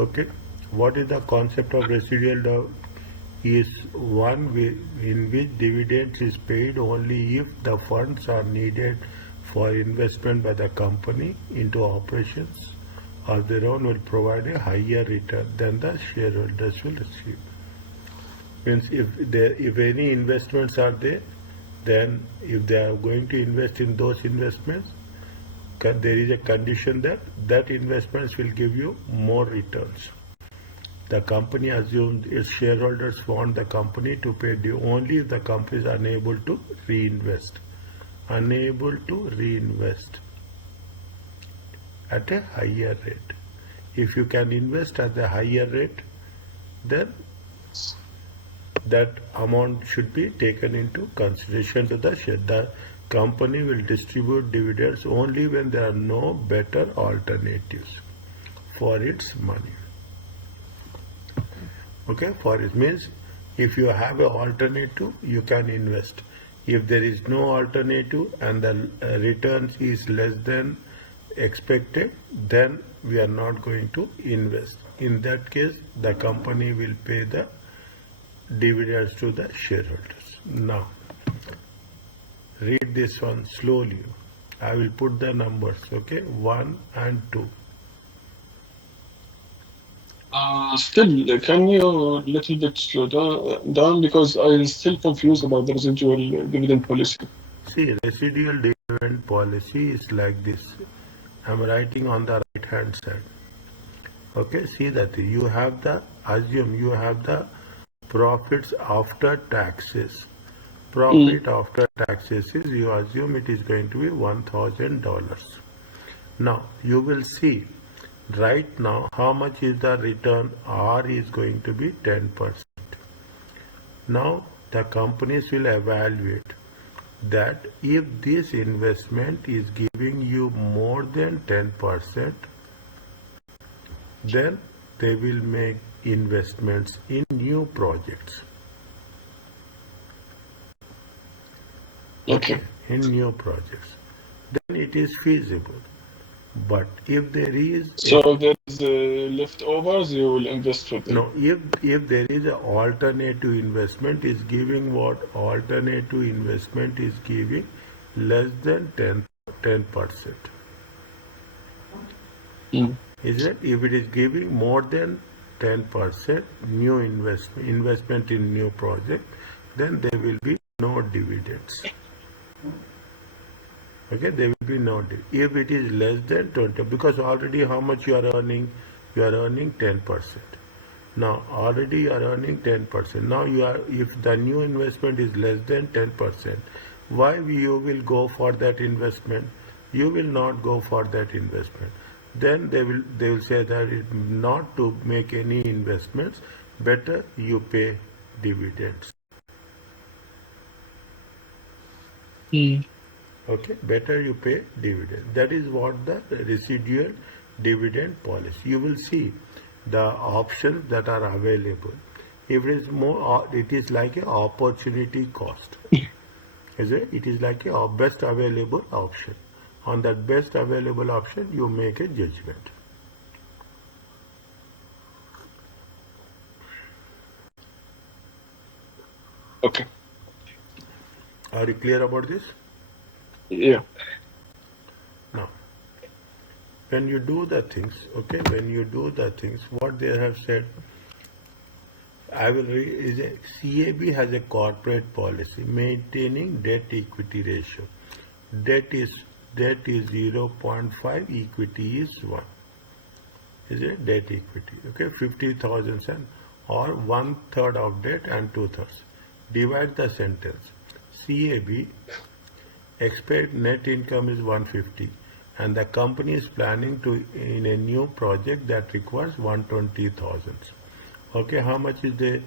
Okay, what is the concept of residual is one in which dividends is paid only if the funds are needed for investment by the company into operations of their own will provide a higher return than the shareholders will receive. Means if any investments are there, then if they are going to invest in those investments, there is a condition that that investments will give you more returns. The company assumes its shareholders want the company to pay only if the company is unable to reinvest. Unable to reinvest at a higher rate. If you can invest at the higher rate, then that amount should be taken into consideration to the share. The company will distribute dividends only when there are no better alternatives for its money. Okay, for it means if you have an alternative, you can invest. If there is no alternative and the returns is less than expected, then we are not going to invest. In that case, the company will pay the dividends to the shareholders. Now, read this one slowly. I will put the numbers, okay? 1 and 2. Still, can you a little bit slow down because I'm still confused about the residual dividend policy. See, residual dividend policy is like this. I'm writing on the right hand side. Okay, see that you have the, assume you have the profits after taxes. Profit after taxes is, you assume it is going to be $1,000. Now, you will see right now how much is the return. R is going to be 10%. Now, the companies will evaluate that if this investment is giving you more than 10%, then they will make investments in new projects. Okay, in new projects. Then it is feasible. But if there is So there is leftovers, you will invest with them. no, if there is an alternative investment is giving what alternative investment is giving less than 10%. Is it? If it is giving more than 10% new investment in new project, then there will be no dividends. Okay, there will be no dividend. If it is less than 20, because already how much you are earning? You are earning 10%. Now already you are earning 10%. Now you are, if the new investment is less than 10%, why you will go for that investment? You will not go for that investment. Then they will say that it not to make any investments, better you pay dividends. Okay, better you pay dividend. That is what the residual dividend policy. You will see the options that are available. If it is more, it is like an opportunity cost. Is it? It is like a best available option. On that best available option, you make a judgment. Okay. Are you clear about this? Yeah. Now, when you do the things, okay, when you do the things, what they have said, I will read, is a CAB has a corporate policy maintaining debt equity ratio. Debt is 0.5, equity is 1. Is it debt equity? Okay, 50,000 or 1/3 of debt and 2/3. Divide the sentence. CAB expect net income is 150 and the company is planning to in a new project that requires 120,000. Okay, how much is there?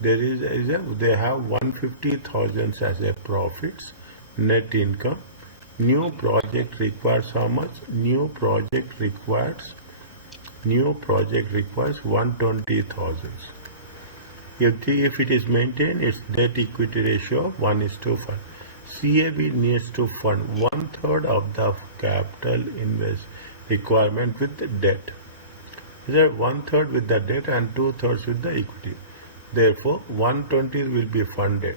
They have 150,000 as a profits, net income. New project requires how much? New project requires 120,000. If it is maintained, its debt equity ratio of 1:5. CAB needs to fund 1/3 of the capital invest requirement with debt. Is that 1/3 with the debt and 2/3 with the equity. Therefore, 120 will be funded.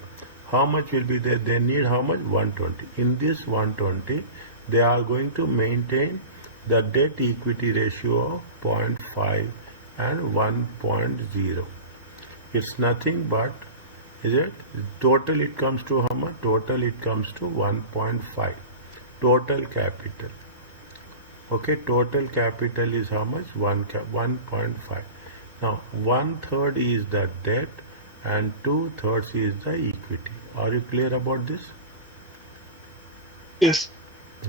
How much will be there? They need how much? 120. In this 120, they are going to maintain the debt equity ratio of 0.5 and 1.0. It's nothing but, is it? Total it comes to how much? Total it comes to 1.5. Total capital. Okay, total capital is how much? 1.5. Now, 1/3 is the debt and 2/3 is the equity. Are you clear about this? Yes.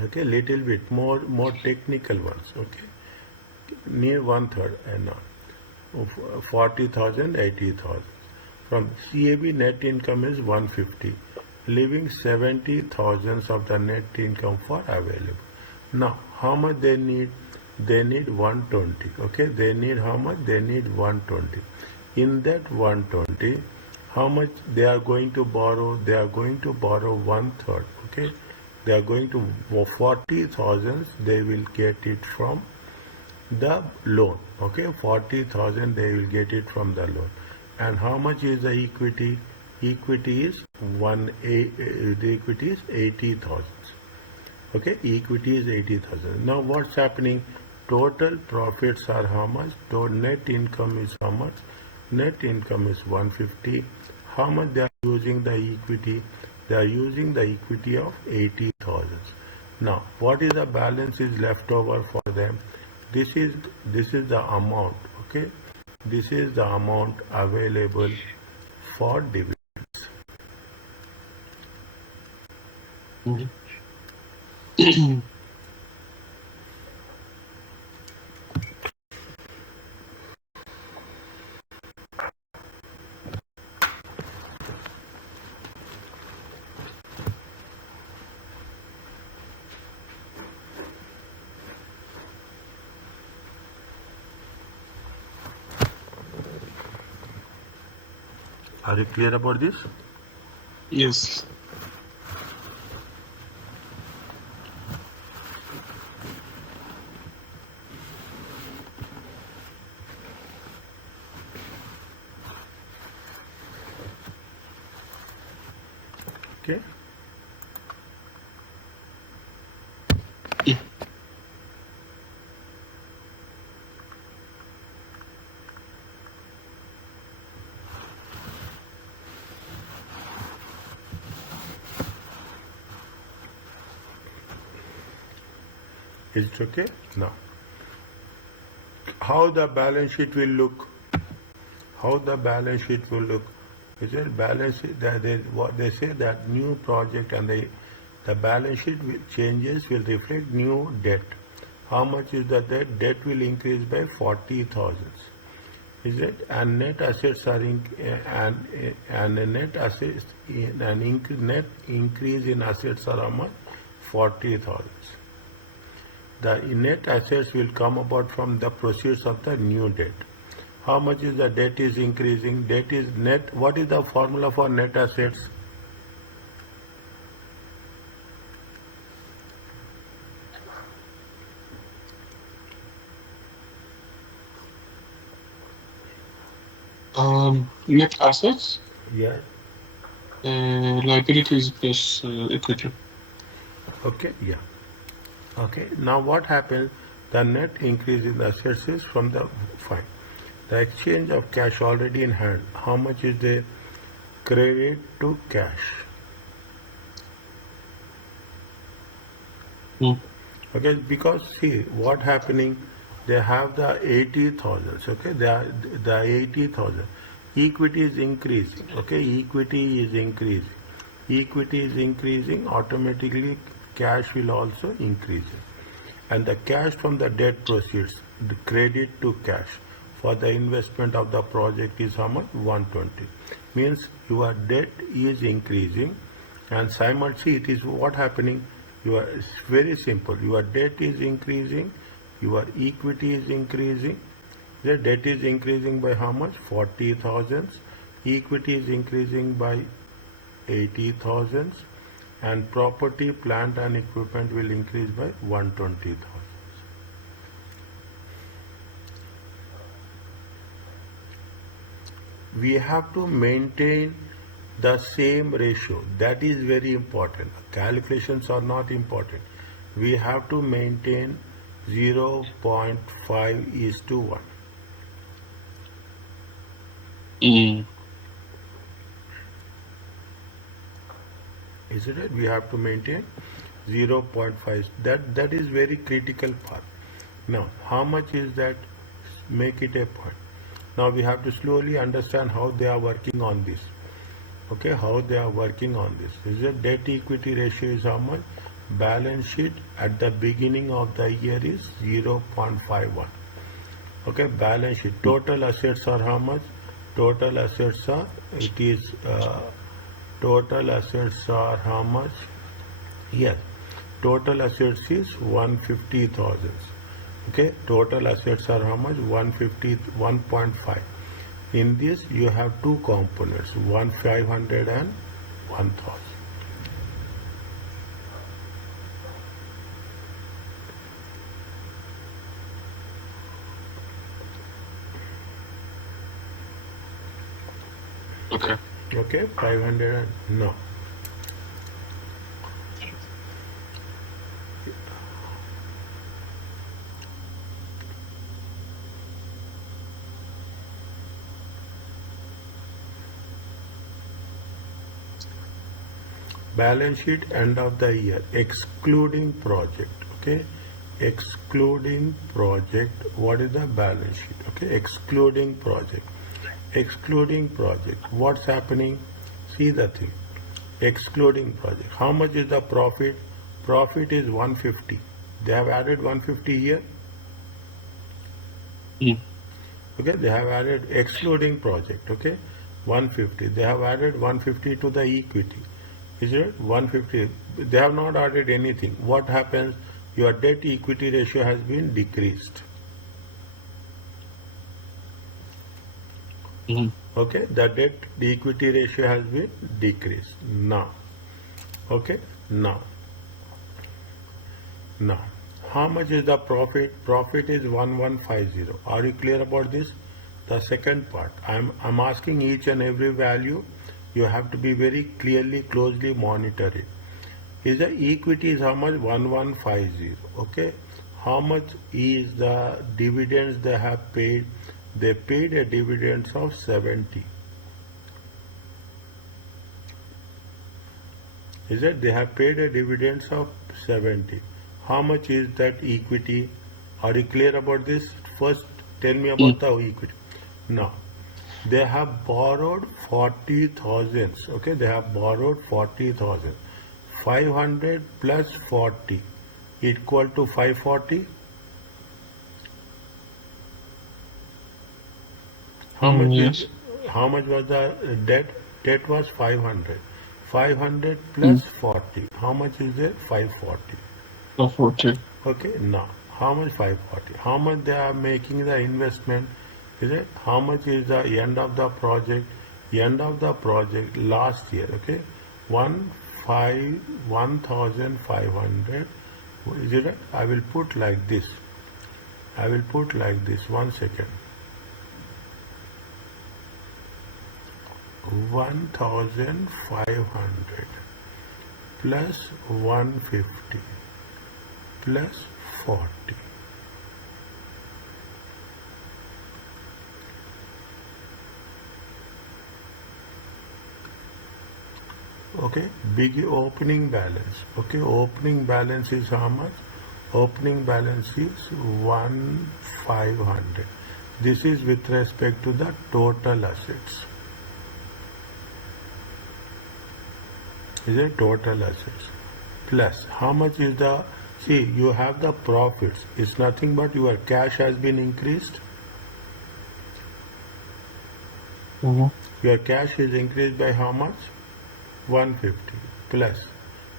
Okay, little bit more technical ones. Okay, near 1/3 and now 40,000, 80,000. From CAB net income is 150, leaving 70,000 of the net income for available. Now, how much they need? They need 120. Okay, they need how much? They need 120. In that 120, how much they are going to borrow? They are going to borrow 1/3. Okay, they are going to 40,000. They will get it from the loan. Okay, 40,000 they will get it from the loan. And how much is the equity? Equity is the equity is 80,000. Okay, equity is 80,000. Now what's happening? Total profits are how much? Net income is how much? Net income is 150. How much they are using the equity? They are using the equity of 80,000. Now, what is the balance is left over for them? This is the amount. Okay, this is the amount available for dividends. Are you clear about this? Yes. Okay. Is it okay? Now, how the balance sheet will look? How the balance sheet will look? Is it balance sheet that what they say that new project and the balance sheet changes will reflect new debt. How much is the debt? Debt will increase by 40,000. Is it? And net assets are and net assets net increase in assets are how much? 40,000. The net assets will come about from the proceeds of the new debt. How much is the debt is increasing? Debt is net. What is the formula for net assets? Net assets, Yeah. liabilities plus equity. Okay. Yeah. Okay. Now what happens? The net increase in the assets is from the fine. The exchange of cash already in hand. How much is the credit to cash? Okay, because see what happening, they have the 80,000. Okay, they are the 80,000. Equity is increasing. Okay, equity is increasing. Equity is increasing. Automatically, cash will also increase. And the cash from the debt proceeds, the credit to cash for the investment of the project is how much? 120. Means your debt is increasing, and simultaneously it is what happening? It's very simple. Your debt is increasing, your equity is increasing. The debt is increasing by how much? 40,000. Equity is increasing by 80,000, and property, plant and equipment will increase by 120,000. we have to maintain the same ratio. That is very important. Calculations are not important. We have to maintain 0.5 is to 1. Mm. Is it right? We have to maintain 0.5. That is very critical part. Now, how much is that? Make it a point. Now we have to slowly understand how they are working on this. Okay, how they are working on this. Is the debt equity ratio is how much? Balance sheet at the beginning of the year is 0.51. Okay, balance sheet. Total assets are how much? Total assets are, total assets are how much? Yes, total assets is 150,000. Okay, total assets are how much? 150, 1.5. In this, you have two components, 1,500 and 1,000. Okay. Okay, 500 and no. Balance sheet end of the year, excluding project. Okay, excluding project. What is the balance sheet? Okay, excluding project. Excluding project. What's happening? See the thing. Excluding project. How much is the profit? Profit is 150. They have added 150 here. Mm. Okay, they have added excluding project. Okay, 150. They have added 150 to the equity. Is it 150? They have not added anything. What happens? Your debt equity ratio has been decreased. Mm. Okay, the debt equity ratio has been decreased. Now, okay, now, how much is the profit? Profit is 1150. Are you clear about this? The second part, I'm asking each and every value. You have to be very clearly, closely monitor it. Is the equity is how much? 1150. Okay, how much is the dividends they have paid? They paid a dividends of 70. Is it? They have paid a dividends of 70. How much is that equity? Are you clear about this? First, tell me Mm. about the equity. Now, they have borrowed 40,000. Okay, they have borrowed 40,000. 500 plus 40 equal to 540. How much is? Yes. How much was the debt? Debt was 500. 500 Mm. plus 40. How much is there? 540. 40. Okay, now how much? 540. How much they are making the investment? Is it? How much is the end of the project? End of the project last year. Okay, 1,500. Is it right? I will put like this. I will put like this. 1 second. 1,500 plus 150 plus 40. Okay, big opening balance. Okay, opening balance is how much? Opening balance is 1,500. This is with respect to the total assets. Is it total assets? Plus, how much is the, see, you have the profits. It's nothing but your cash has been increased. Mm-hmm. Your cash is increased by how much? 150 plus.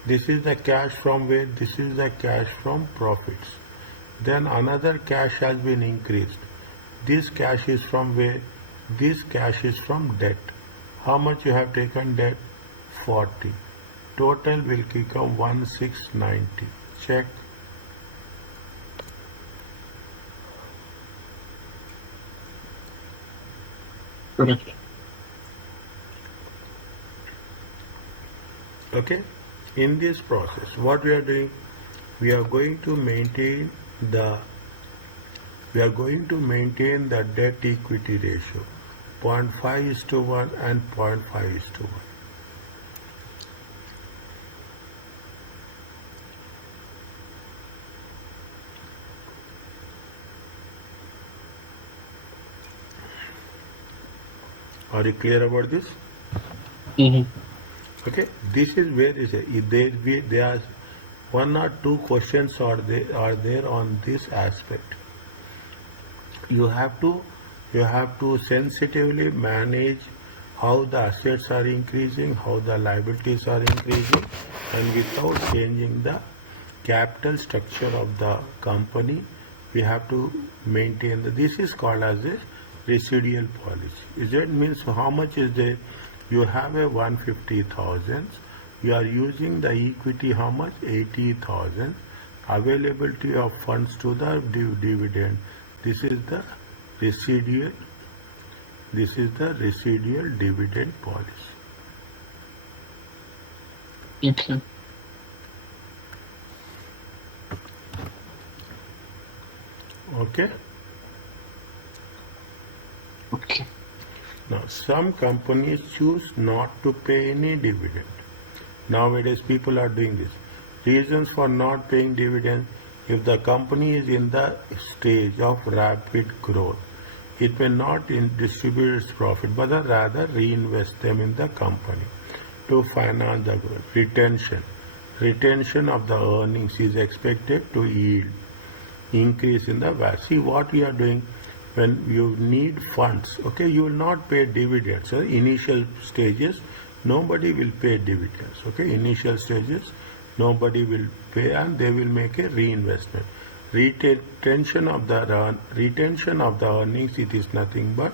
This is the cash from where? This is the cash from profits. Then another cash has been increased. This cash is from where? This cash is from debt. How much you have taken debt? 40. Total will become 1690. Check. Correct. Okay, in this process, what we are doing, we are going to maintain the debt equity ratio 0.5:1 and 0.5:1. Are you clear about this? Mm-hmm. Okay, this is where is it. There are one or two questions are there on this aspect. You have to sensitively manage how the assets are increasing, how the liabilities are increasing, and without changing the capital structure of the company, we have to maintain this is called as a residual policy. Is that means how much is there? You have a 150,000. You are using the equity how much? 80,000. Availability of funds to the dividend. This is the residual. This is the residual dividend policy. Okay. Okay. Okay. Now, some companies choose not to pay any dividend. Nowadays, people are doing this. Reasons for not paying dividend: if the company is in the stage of rapid growth, it may not distribute its profit, but rather reinvest them in the company to finance the growth. Retention of the earnings is expected to yield increase in the value. See what we are doing when you need funds. Okay, you will not pay dividends. So initial stages, nobody will pay dividends. Okay, initial stages, nobody will pay, and they will make a reinvestment. Retention of the earnings. It is nothing but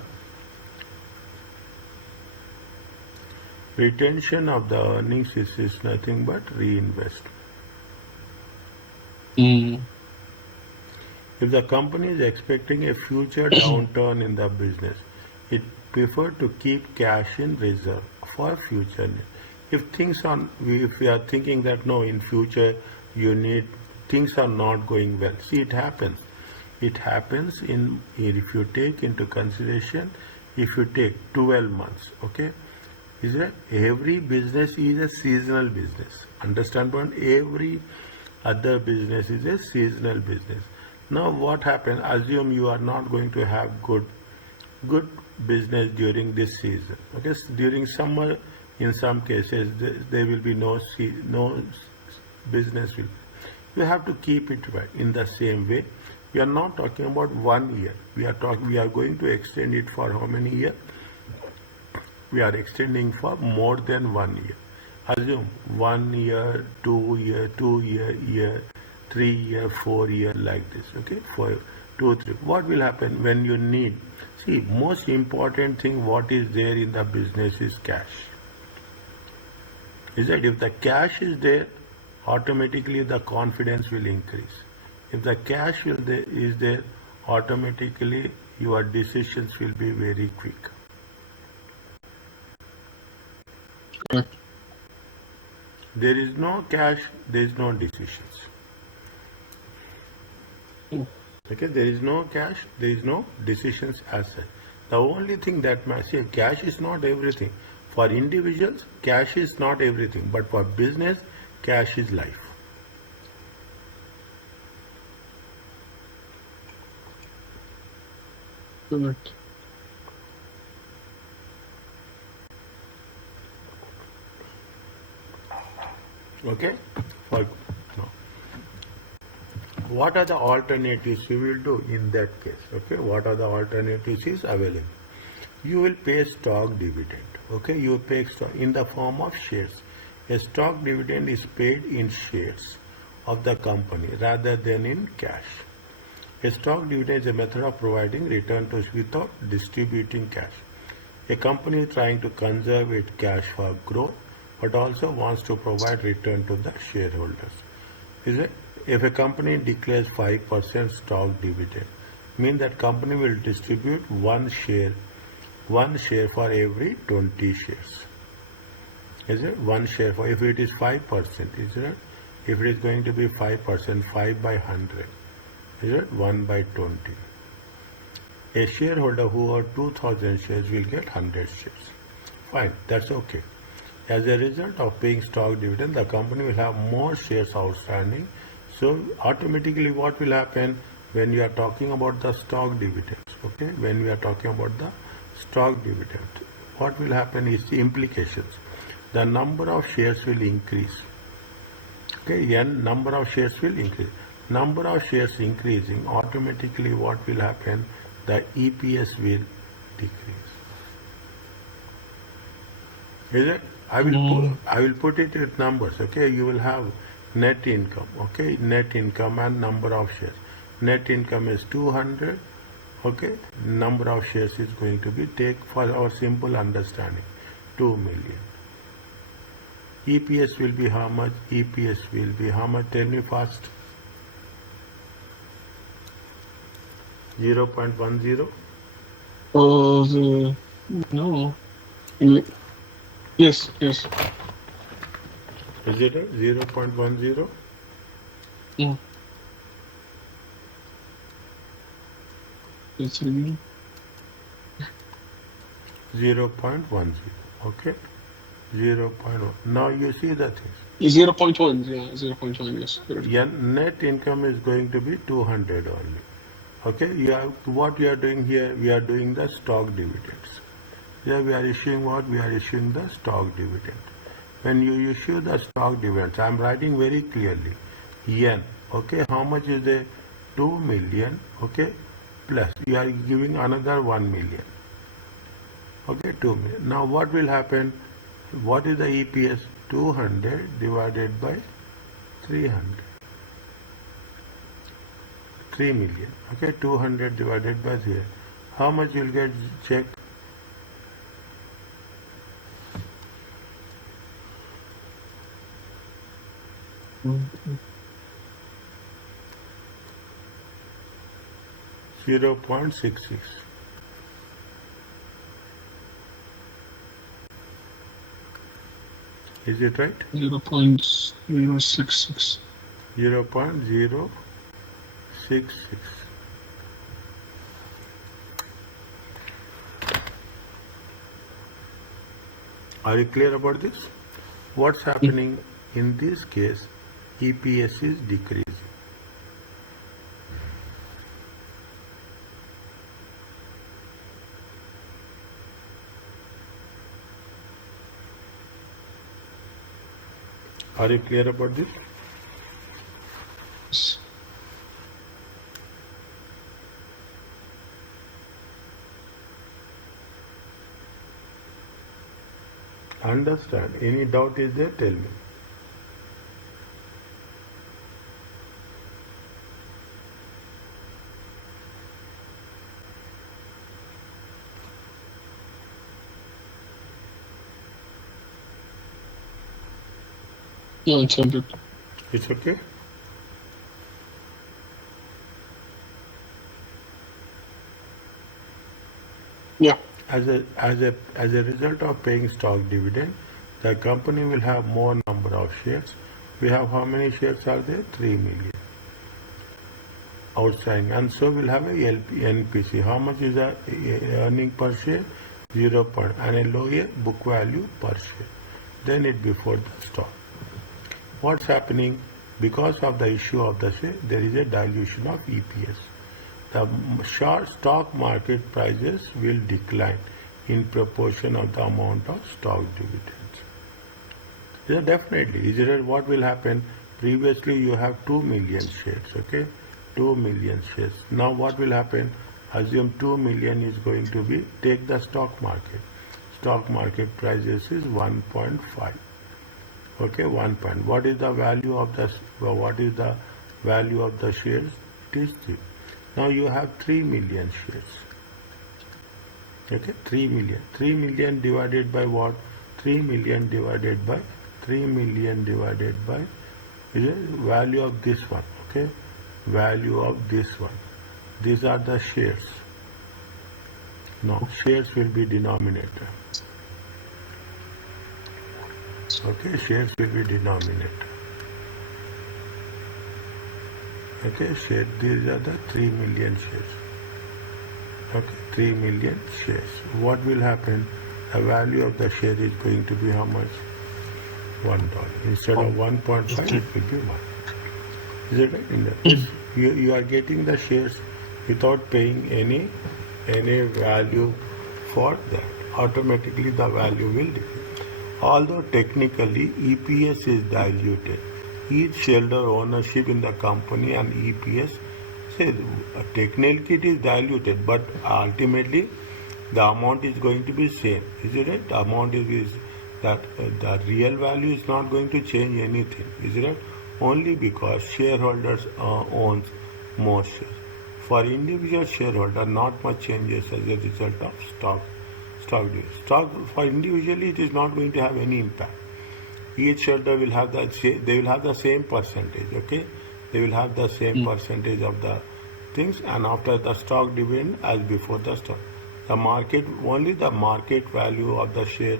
retention of the earnings. Is nothing but reinvestment. Mm. If the company is expecting a future downturn in the business, it prefers to keep cash in reserve for future need. If we are thinking that no, in future you need, things are not going well. See, it happens. It happens if you take into consideration, if you take 12 months, okay, is that every business is a seasonal business. Understand point? Every other business is a seasonal business. Now what happens? Assume you are not going to have good business during this season. Okay, so during summer, in some cases there will be no business. You have to keep it right. In the same way, we are not talking about 1 year. We are going to extend it for how many years? We are extending for more than 1 year. Assume 1 year, 2 year, 2 year, 3 year, 4 year, like this. Okay, for 2, 3. What will happen when you need? See, most important thing what is there in the business is cash. Is that if the cash is there, automatically the confidence will increase. If the cash is there, automatically your decisions will be very quick. Correct. There is no cash, there is no decisions. Mm. Okay, there is no cash, there is no decisions as such. The only thing that matters, cash is not everything. For individuals, cash is not everything, but for business, cash is life. Correct. Okay? For no. What are the alternatives you will do in that case? Okay, what are the alternatives is available? You will pay stock dividend. Okay, you pay stock in the form of shares. A stock dividend is paid in shares of the company rather than in cash. A stock dividend is a method of providing return to without distributing cash. A company is trying to conserve its cash for growth, but also wants to provide return to the shareholders. Is it? If a company declares 5% stock dividend, means that company will distribute one share for every 20 shares. Is it? One share, for if it is 5%, is it? If it is going to be 5%, 5 by 100, is it? 1 by 20. A shareholder who owns 2000 shares will get 100 shares. Fine, that's okay. As a result of paying stock dividend, the company will have more shares outstanding. So automatically what will happen when you are talking about the stock dividends, okay? When we are talking about the stock dividend, what will happen is the implications. The number of shares will increase. Okay, n number of shares will increase. Number of shares increasing, automatically what will happen? The EPS will decrease. Is it? I will put it with numbers. Okay, you will have net income. Okay, net income and number of shares. Net income is 200. Okay, number of shares is going to be, take for our simple understanding, 2 million. EPS will be how much? EPS will be how much? Tell me fast. 0.10. No. Mm, Yes, yes. Is it a 0.10? Mm. It's 0.10. Okay, 0.1. Now you see the things. 0.1. Yeah, 0.1. Yes, correct. Yeah, net income is going to be 200 only. Okay, what you are doing here, we are doing the stock dividends. Here we are issuing what? We are issuing the stock dividend. When you issue the stock dividends, I am writing very clearly, yen, okay, how much is the 2 million, okay, plus you are giving another 1 million, okay, 2 million. Now what will happen? What is the EPS? 200 divided by 300. 3 million. Okay, 200 divided by 0. How much you'll get? Check. Mm. 0.66. Is it right? 0.066. 0.066. Are you clear about this? What's happening in this case? EPS is decreasing. Are you clear about this? Yes. Understand. Any doubt is there? Tell me. No, it's 100. It's okay? Yeah. As a result of paying stock dividend, the company will have more number of shares. We have how many shares are there? 3 million outstanding, and so we'll have a NPC. How much is the earning per share? 0. And a lower book value per share. Then it before the stock. What's happening? Because of the issue of the share, there is a dilution of EPS. The short stock market prices will decline in proportion of the amount of stock dividends. Yeah, definitely. Is it what will happen? Previously you have 2 million shares, okay? 2 million shares. Now what will happen? Assume 2 million is going to be, take the stock market. Stock market prices is 1.5. Okay, 1 point. What is the value of the shares? It is 3. Now you have 3 million shares. Okay, 3 million. 3 million divided by what? 3 million divided by is the value of this one. Okay, value of this one. These are the shares. Now shares will be denominator. Okay, shares will be denominator. Okay, these are the 3 million shares. Okay, 3 million shares. What will happen? The value of the share is going to be how much? $1. Instead of 1.5, Okay. it will be 1. Is it right? In that case, you are getting the shares without paying any value for that. Automatically, the value will decrease. Although technically EPS is diluted, each shareholder ownership in the company and EPS says technically it is diluted, but ultimately the amount is going to be same. Is it right? The amount is that the real value is not going to change anything. Is it right? Only because shareholders owns more shares. For individual shareholder, not much changes as a result of deal. Stock for individually, it is not going to have any impact. Each shareholder will have they will have the same percentage. Okay, they will have the same percentage of the things, and after the stock dividend as before the stock, the market value of the share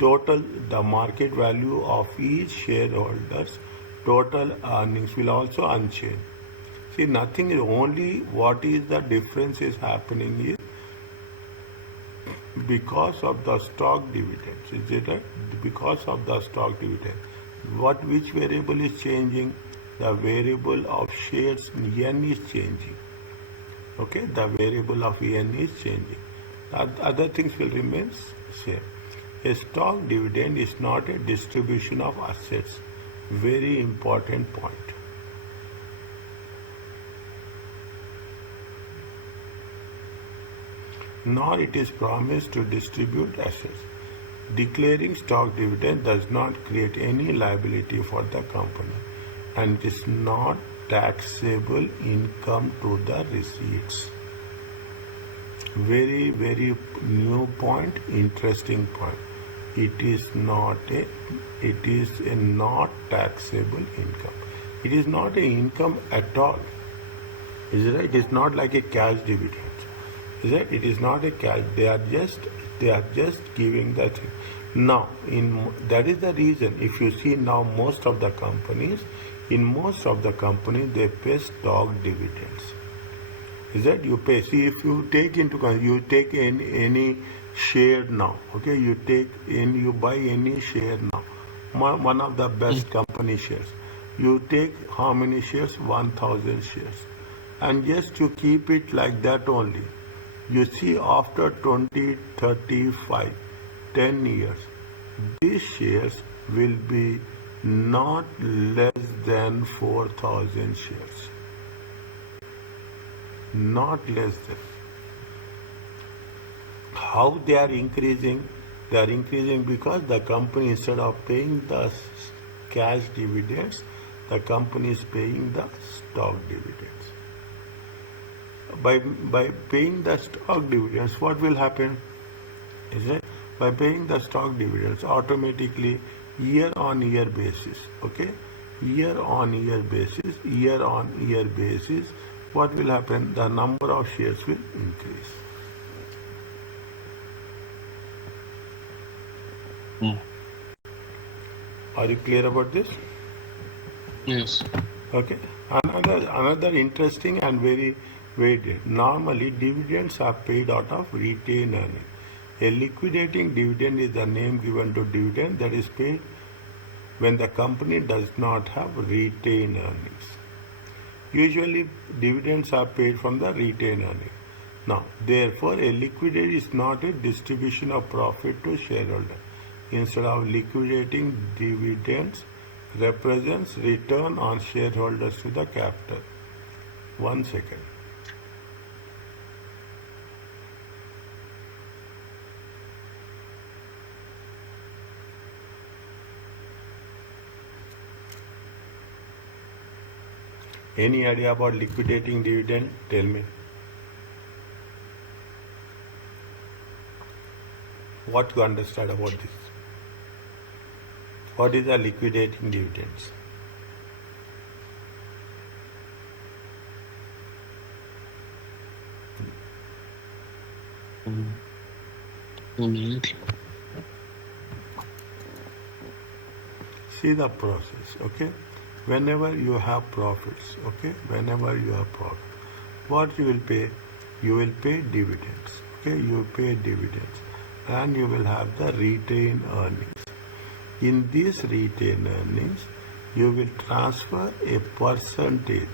total, the market value of each shareholder's total earnings will also unchanged. See, nothing is only what is the difference is happening is because of the stock dividends. Is it right? Because of the stock dividend. Which variable is changing? The variable of shares N is changing. Okay, the variable of N is changing. Other things will remain same. A stock dividend is not a distribution of assets. Very important point. Nor it is promised to distribute assets. Declaring stock dividend does not create any liability for the company, and it is not taxable income to the receipts. Very, very new point, interesting point. It is a not taxable income. It is not a income at all. Is it right? It is not like a cash dividend. Is it? It is not a cash. They are just giving that thing. Now, that is the reason. If you see now, most of the companies they pay stock dividends. Is that you pay? See, if you take any share now. Okay, you buy any share now. One of the best company shares. You take how many shares? 1,000 shares, and just you keep it like that only. You see, after 20, 35, 10 years, these shares will be not less than 4,000 shares. Not less than. How they are increasing? They are increasing because the company, instead of paying the cash dividends, the company is paying the stock dividends. By paying the stock dividends, what will happen? Is it? By paying the stock dividends, automatically year on year basis, okay? Year on year basis, what will happen? The number of shares will increase. Are you clear about this? Yes. Okay. Another interesting and very normally dividends are paid out of retained earnings. A liquidating dividend is the name given to dividend that is paid when the company does not have retained earnings. Usually dividends are paid from the retained earnings. Now, therefore, a liquidate is not a distribution of profit to shareholder. Instead of liquidating, dividends represents return on shareholders to the capital. 1 second. Any idea about liquidating dividend? Tell me. What you understand about this? What is a liquidating dividends? Mm. See the process, okay? Whenever you have profits, okay? Whenever you have profit, what you will pay? You will pay dividends, okay? You will pay dividends, and you will have the retained earnings. In these retained earnings, you will transfer a percentage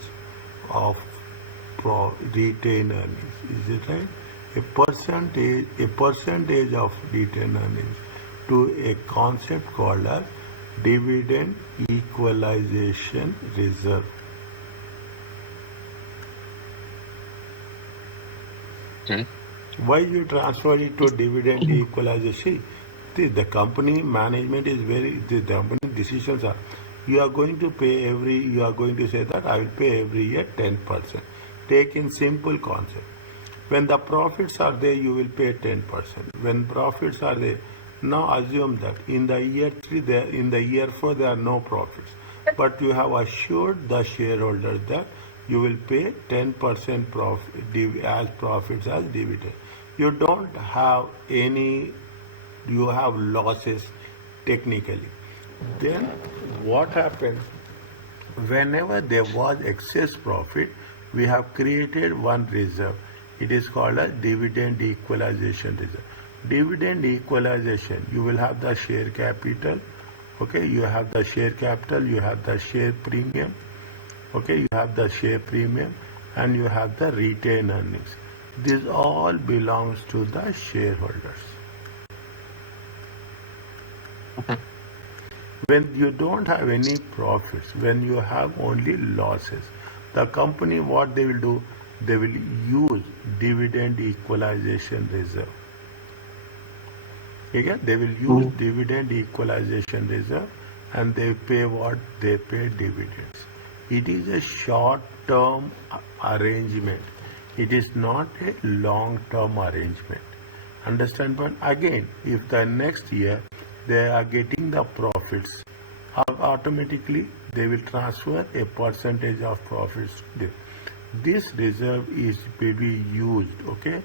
of retained earnings. Is it right? A percentage of retained earnings to a concept called as dividend equalization reserve. Okay. Why you transfer it to dividend equalization? See, the company management is the company decisions are, you are going to say that I will pay every year 10%. Take in simple concept. When the profits are there, you will pay 10%. When profits are there, now assume that in the year 3, in the year 4, there are no profits. But you have assured the shareholders that you will pay 10% as profits as dividend. You don't have any, you have losses technically. Then what happened? Whenever there was excess profit, we have created one reserve. It is called a dividend equalization reserve. Dividend equalization, you will have the share capital, okay? You have the share capital, you have the share premium, okay? You have the share premium, and you have the retained earnings. This all belongs to the shareholders. Okay. When you don't have any profits, when you have only losses, the company, what they will do, they will use dividend equalization reserve. Okay? They will use dividend equalization reserve, and they pay what? They pay dividends. It is a short-term arrangement. It is not a long-term arrangement. Understand? But again, if the next year they are getting the profits, automatically they will transfer a percentage of profits to them. This reserve will be used, okay?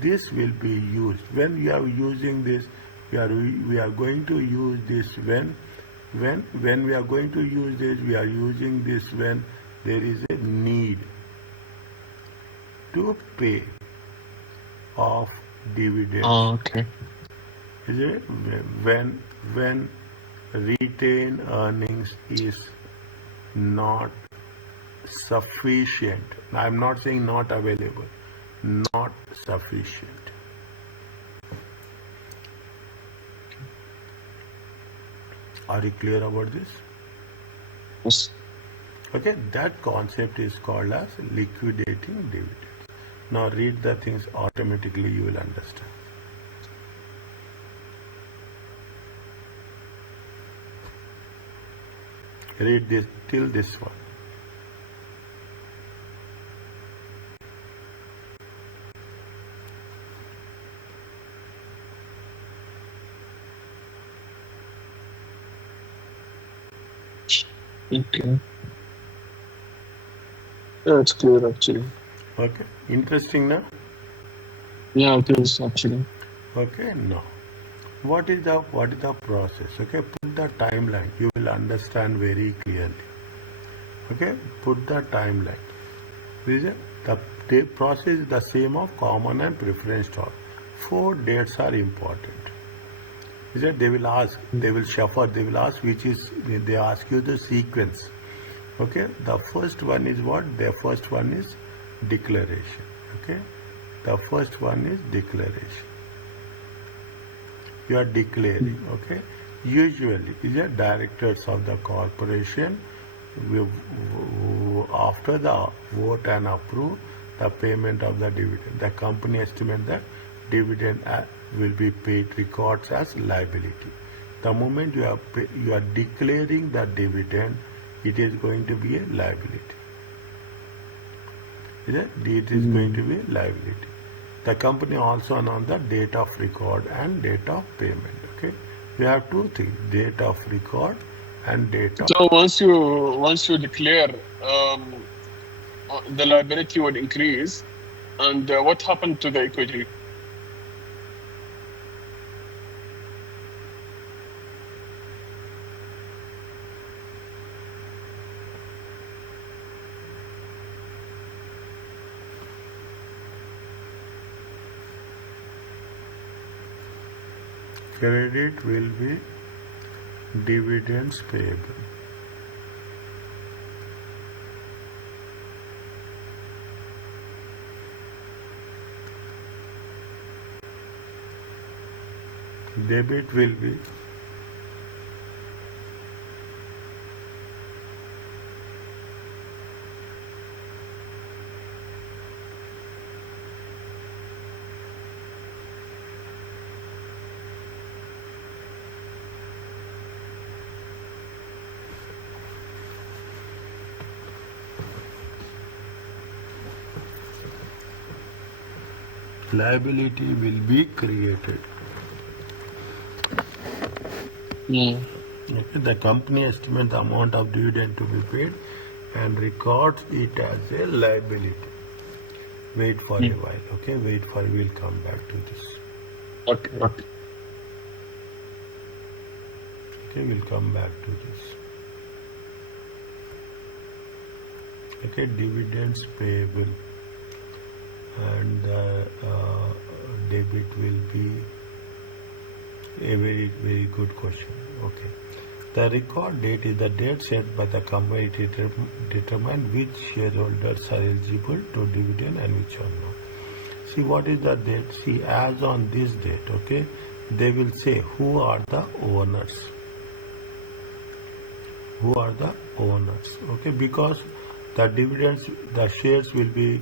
This will be used. When we are using this, we are going to use this when we are going to use this, we are using this when there is a need to pay off dividends. Okay. Is it? When retained earnings is not sufficient. I'm not saying not available, not sufficient. Are you clear about this? Yes. Okay, that concept is called as liquidating dividends. Now read the things, automatically you will understand. Read this till this one. Okay. Yeah, it's clear actually. Okay, interesting now? Yeah, it is actually. Okay, now what is the process? Okay, put the timeline, you will understand very clearly. Okay, put the timeline. Reason, the process is the same of common and preference stock. 4 dates are important. Is that they will ask, they will shuffle, they will ask which is, they ask you the sequence. Okay, the first one is what? The first one is declaration. Okay, the first one is declaration. You are declaring. Okay, usually is the directors of the corporation will, after the vote and approve the payment of the dividend, the company estimate that dividend will be paid, records as liability. The moment you are declaring the dividend, it is going to be a liability. It is going to be a liability. The company also announced the date of record and date of payment. Okay, you have 2 things: date of record and date of. So once you declare, the liability will increase, and what happened to the equity? Credit will be dividends payable. Debit will be liability will be created. Okay, the company estimates the amount of dividend to be paid and records it as a liability. Wait for a while, okay? Wait for, we'll come back to this. Okay. Okay, we'll come back to this. Okay, dividends payable and debit will be a very, very good question. Okay. The record date is the date set by the company to determine which shareholders are eligible to dividend and which are not. See, what is the date? See, as on this date, okay, they will say who are the owners. Who are the owners? Okay, because the dividends, the shares will be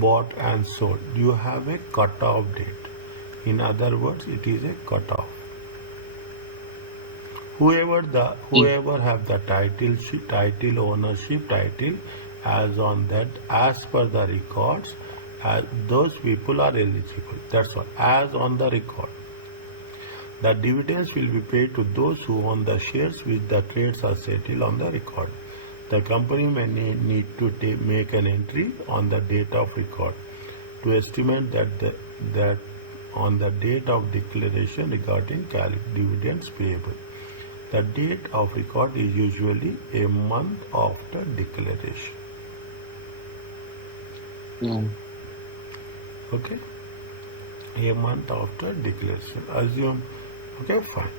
bought and sold. You have a cut-off date. In other words, it is a cut-off. Whoever have the title ownership title as on that, as per the records, those people are eligible. That's all. As on the record, the dividends will be paid to those who own the shares which the trades are settled on the record. The company may need to make an entry on the date of record to estimate that on the date of declaration regarding dividends payable. The date of record is usually a month after declaration. Okay? A month after declaration. Assume, okay, fine.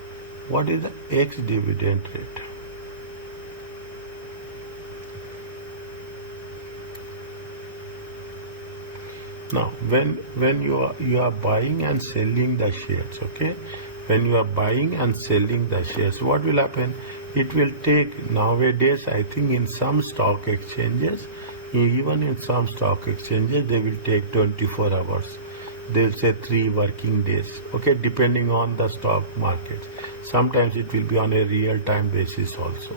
What is the ex-dividend rate? Now, when you are buying and selling the shares, okay? When you are buying and selling the shares, what will happen? It will take, nowadays, I think in some stock exchanges, even in some stock exchanges, they will take 24 hours. They'll say 3 working days, okay, depending on the stock markets. Sometimes it will be on a real-time basis also.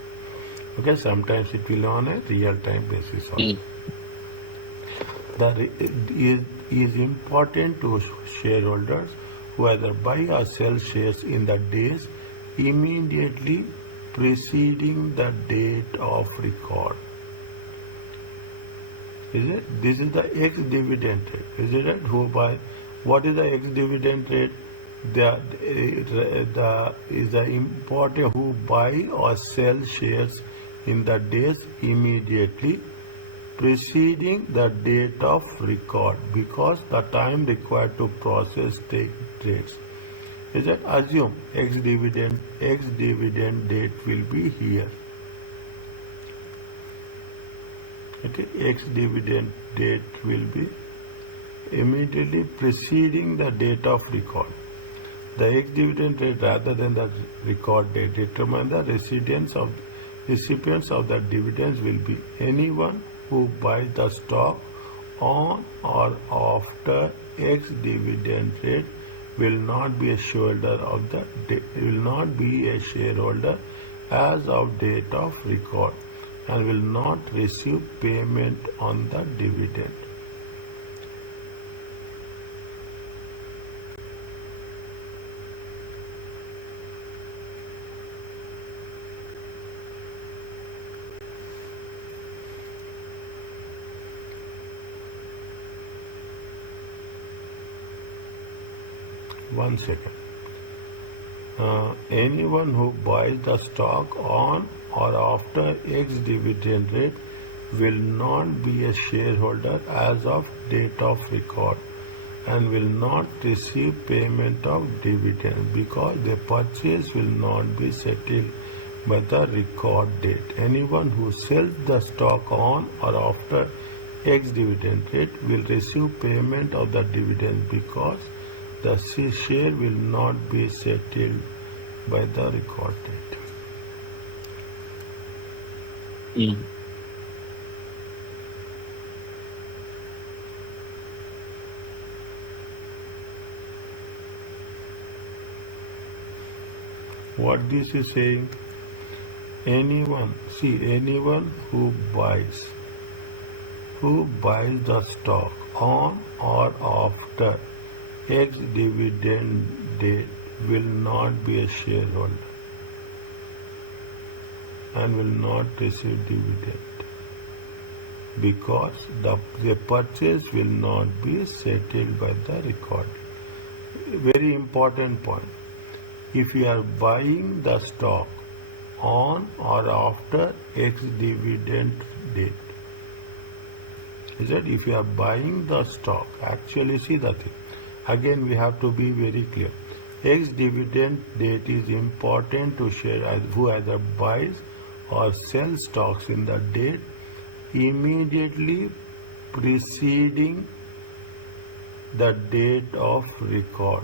Okay, sometimes it will be on a real-time basis also. It is important to shareholders who either buy or sell shares in the days immediately preceding the date of record. Is it? This is the ex-dividend rate. Is it right? What is the ex-dividend rate? Is the important who buy or sell shares in the days immediately preceding the date of record, because the time required to process trades. Is that assume ex-dividend date will be here. Okay, ex-dividend date will be immediately preceding the date of record. The ex-dividend rate rather than the record date determine the recipients of the dividends will be anyone who buys the stock on or after ex-dividend rate will not be a shareholder as of date of record and will not receive payment on the dividend. One second. Anyone who buys the stock on or after ex-dividend rate will not be a shareholder as of date of record and will not receive payment of dividend because the purchase will not be settled by the record date. Anyone who sells the stock on or after X dividend date will receive payment of the dividend because the share will not be settled by the record date. Mm. What this is saying, anyone who buys the stock on or after X dividend date will not be a shareholder and will not receive dividend because the purchase will not be settled by the record. Very important point. If you are buying the stock on or after X dividend date, is that if you are buying the stock, actually see the thing. Again, we have to be very clear. X dividend date is important to share who either buys or sells stocks in the date immediately preceding the date of record.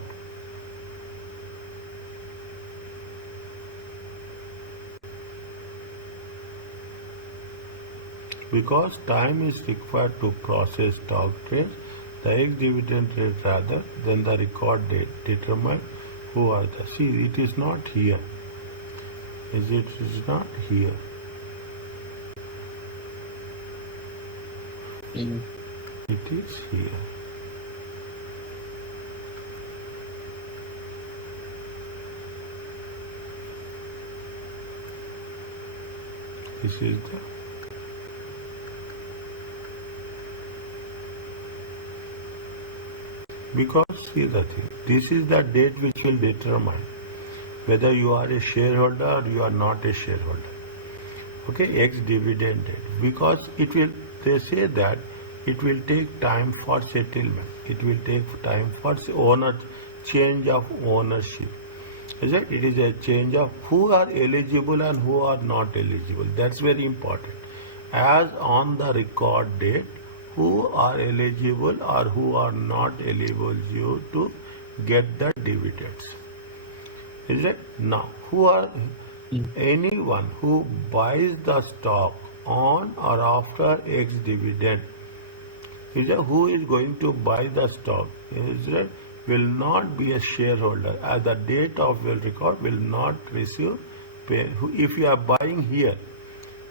Because time is required to process stock trades, the ex-dividend rate rather than the record date determine who are the. See, it is not here. It is not here. Mm. It is here. This is the. Because see the thing, this is the date which will determine whether you are a shareholder or you are not a shareholder. Okay, ex-dividend date. Because they say that it will take time for settlement. It will take time for change of ownership. Is it? It is a change of who are eligible and who are not eligible. That's very important. As on the record date, who are eligible or who are not eligible to get the dividends. Is it? Now, anyone who buys the stock on or after X dividend, who is going to buy the stock, is it? Will not be a shareholder. At the date of will record, will not receive pay. If you are buying here,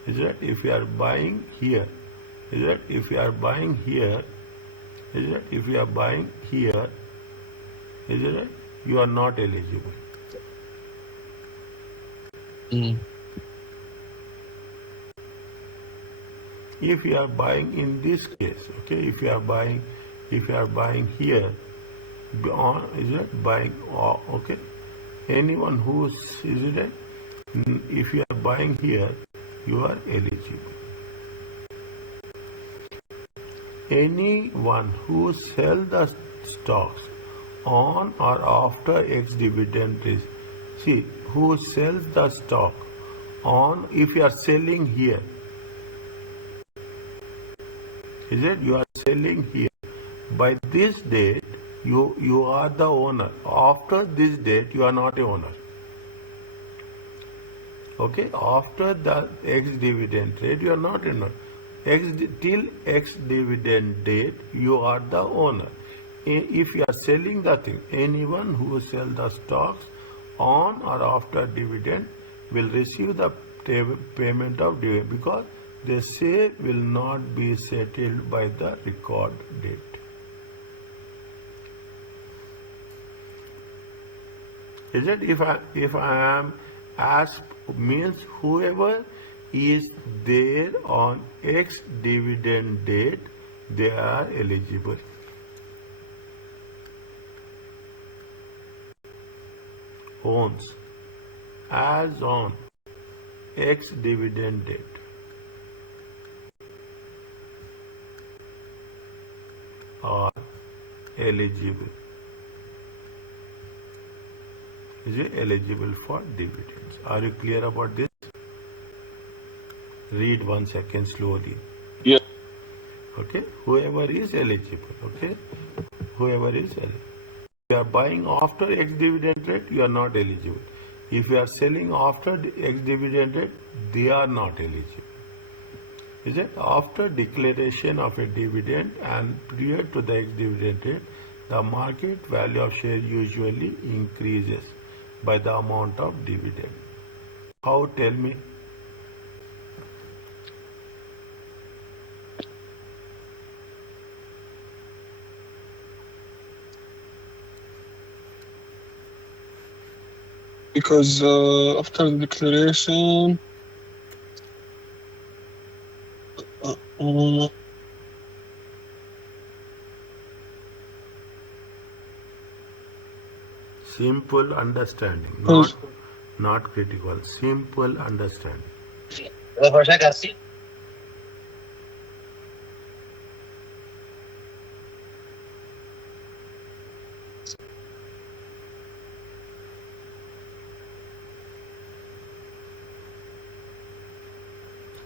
is it? If you are buying here, is it? If you are buying here, is it? If you are buying here, is it? You are not eligible. Mm. If you are buying in this case, okay, if you are buying here, is it buying? Okay, anyone who is it? If you are buying here, you are eligible. Anyone who sells the stocks on or after X dividend is, see, who sells the stock on, if you are selling here, is it? You are selling here. By this date, you are the owner. After this date, you are not a owner. Okay, after the X dividend rate, you are not an owner. Till X dividend date, you are the owner. If you are selling the thing, anyone who sells the stocks on or after dividend will receive the payment of dividend because the sale will not be settled by the record date. Is it? If I am asked, means whoever is there on X dividend date, they are eligible. Owns as on X dividend date or eligible? Is it eligible for dividends? Are you clear about this? Read 1 second slowly. Yeah. Okay, whoever is eligible. Okay, whoever is eligible. If you are buying after ex dividend rate, you are not eligible. If you are selling after the ex dividend rate, they are not eligible. Is it? After declaration of a dividend and prior to the ex dividend rate, the market value of share usually increases by the amount of dividend. How? Tell me. Because after the declaration, uh, uh, Simple understanding, because not critical. Simple understanding.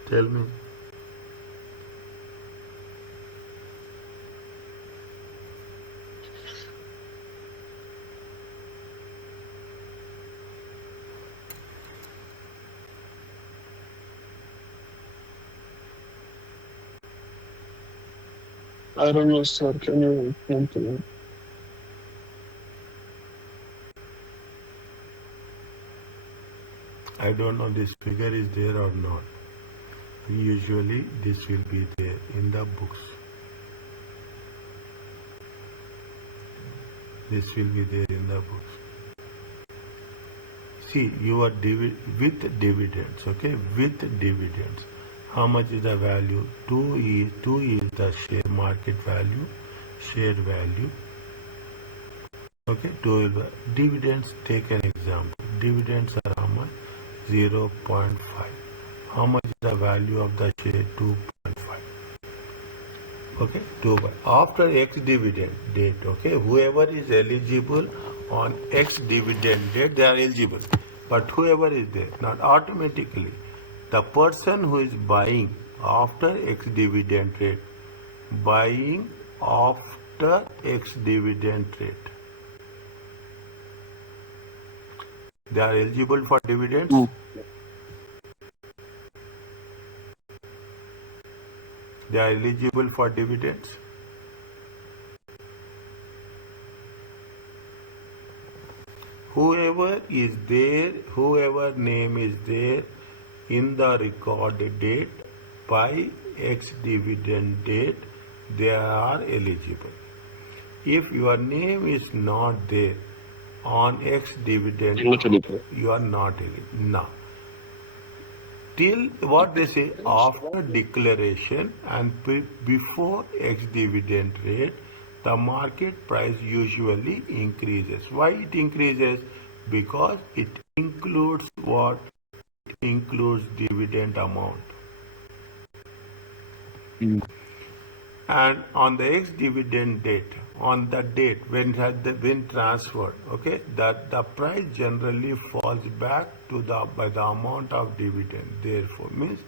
Tell me. I don't know, sir. Can you explain to me? I don't know this figure is there or not. Usually this will be there in the books. This will be there in the books. See, you are with dividends, okay? With dividends. How much is the value? 2 is the share market value, share value. Okay, 2 is dividends. Take an example. Dividends are how much? 0.5. How much is the value of the share? 2.5. Okay, 2 by after ex dividend date. Okay, whoever is eligible on ex dividend date, they are eligible. But whoever is there, not automatically. The person who is buying after ex dividend rate, buying after ex dividend rate, they are eligible for dividends. Mm. They are eligible for dividends. Whoever is there, whoever name is there in the record date by ex dividend date, they are eligible. If your name is not there on ex dividend, I'm not eligible. you are not eligible. Now, till what they say after declaration and before ex dividend rate, the market price usually increases. Why it increases? Because it includes what? It includes dividend amount. Mm. And on the ex dividend date, on the date when it has been transferred, okay, that the price generally falls back to the by the amount of dividend. Therefore, means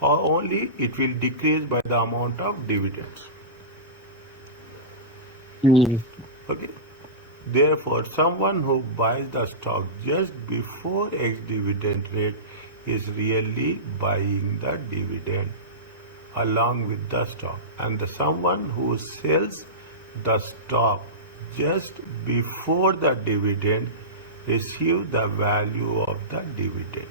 or only it will decrease by the amount of dividends. Mm. Okay. Therefore, someone who buys the stock just before ex dividend rate is really buying the dividend along with the stock, and the someone who sells the stock just before the dividend receive the value of the dividend.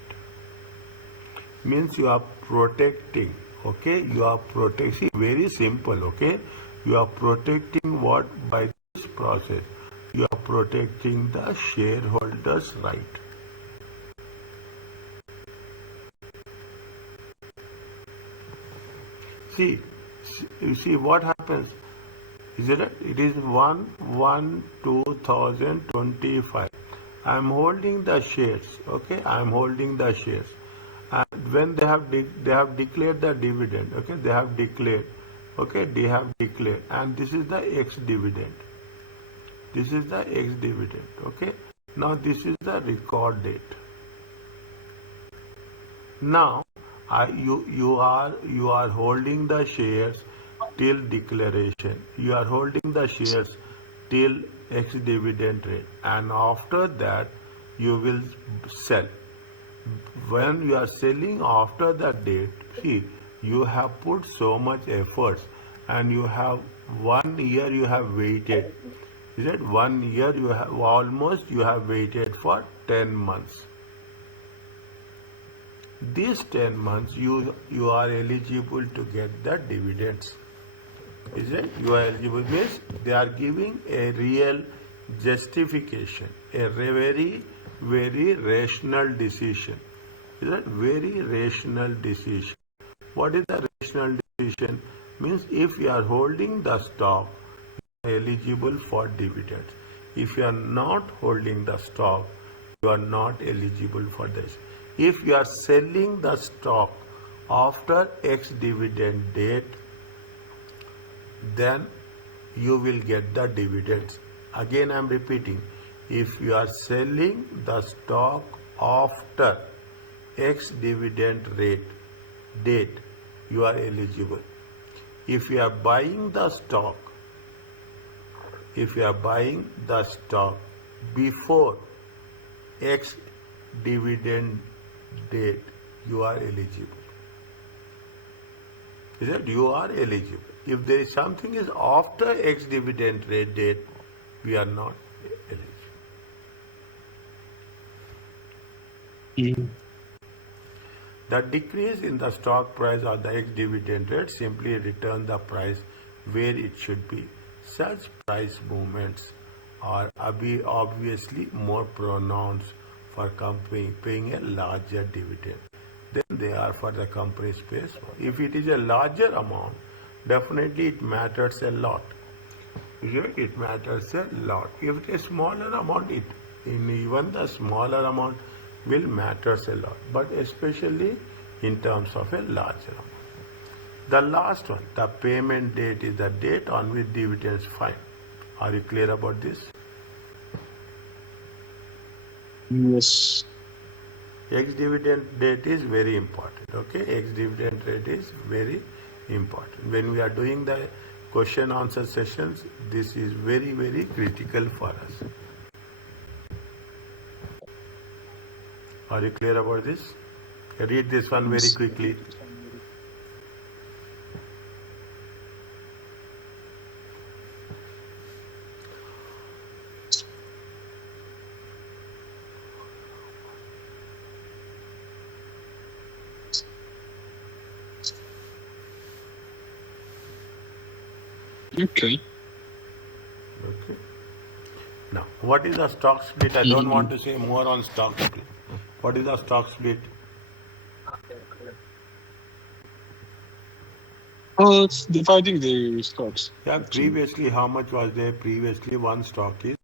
Means you are protecting, okay, you are protecting, very simple, okay, you are protecting what? By this process you are protecting the shareholders right. See, you see what happens. Is it? It is 1/1/2025. I am holding the shares. Okay, I am holding the shares, and when they have they have declared the dividend. Okay, they have declared. Okay, they have declared, and this is the ex dividend. This is the ex-dividend. Okay. Now this is the record date. Now you are holding the shares till declaration. You are holding the shares till ex-dividend rate, and after that you will sell. When you are selling after that date, see, you have put so much efforts, and you have 1 year you have waited. Is it 1 year you have almost you have waited for 10 months. These 10 months you are eligible to get the dividends. Is it? You are eligible means they are giving a real justification, a very rational decision. Is it? Very rational decision. What is the rational decision? Means if you are holding the stock, you are eligible for dividends. If you are not holding the stock, you are not eligible for this. If you are selling the stock after X dividend date, then you will get the dividends. Again, I am repeating, if you are selling the stock after X dividend rate date, you are eligible. If you are buying the stock, before X dividend date, you are eligible. Is that you are eligible? If there is something is after X dividend rate date, we are not eligible. The decrease in the stock price or the ex-dividend rate simply return the price where it should be. Such price movements are obviously more pronounced for company paying a larger dividend than they are for the company's pays. If it is a larger amount, definitely it matters a lot. It matters a lot. If it is a smaller amount, even the smaller amount will matters a lot, but especially in terms of a larger amount. The last one, the payment date, is the date on which dividends fine. Are you clear about this? Yes. Ex-dividend date is very important. Okay, ex-dividend rate is very important. When we are doing the question answer sessions, this is very critical for us. Are you clear about this? Read this one very quickly. Okay. Okay. Now, what is a stock split? I don't want to say more on stock split. What is a stock split? It's dividing the stocks. Yeah, previously, how much was there? Previously, one stock is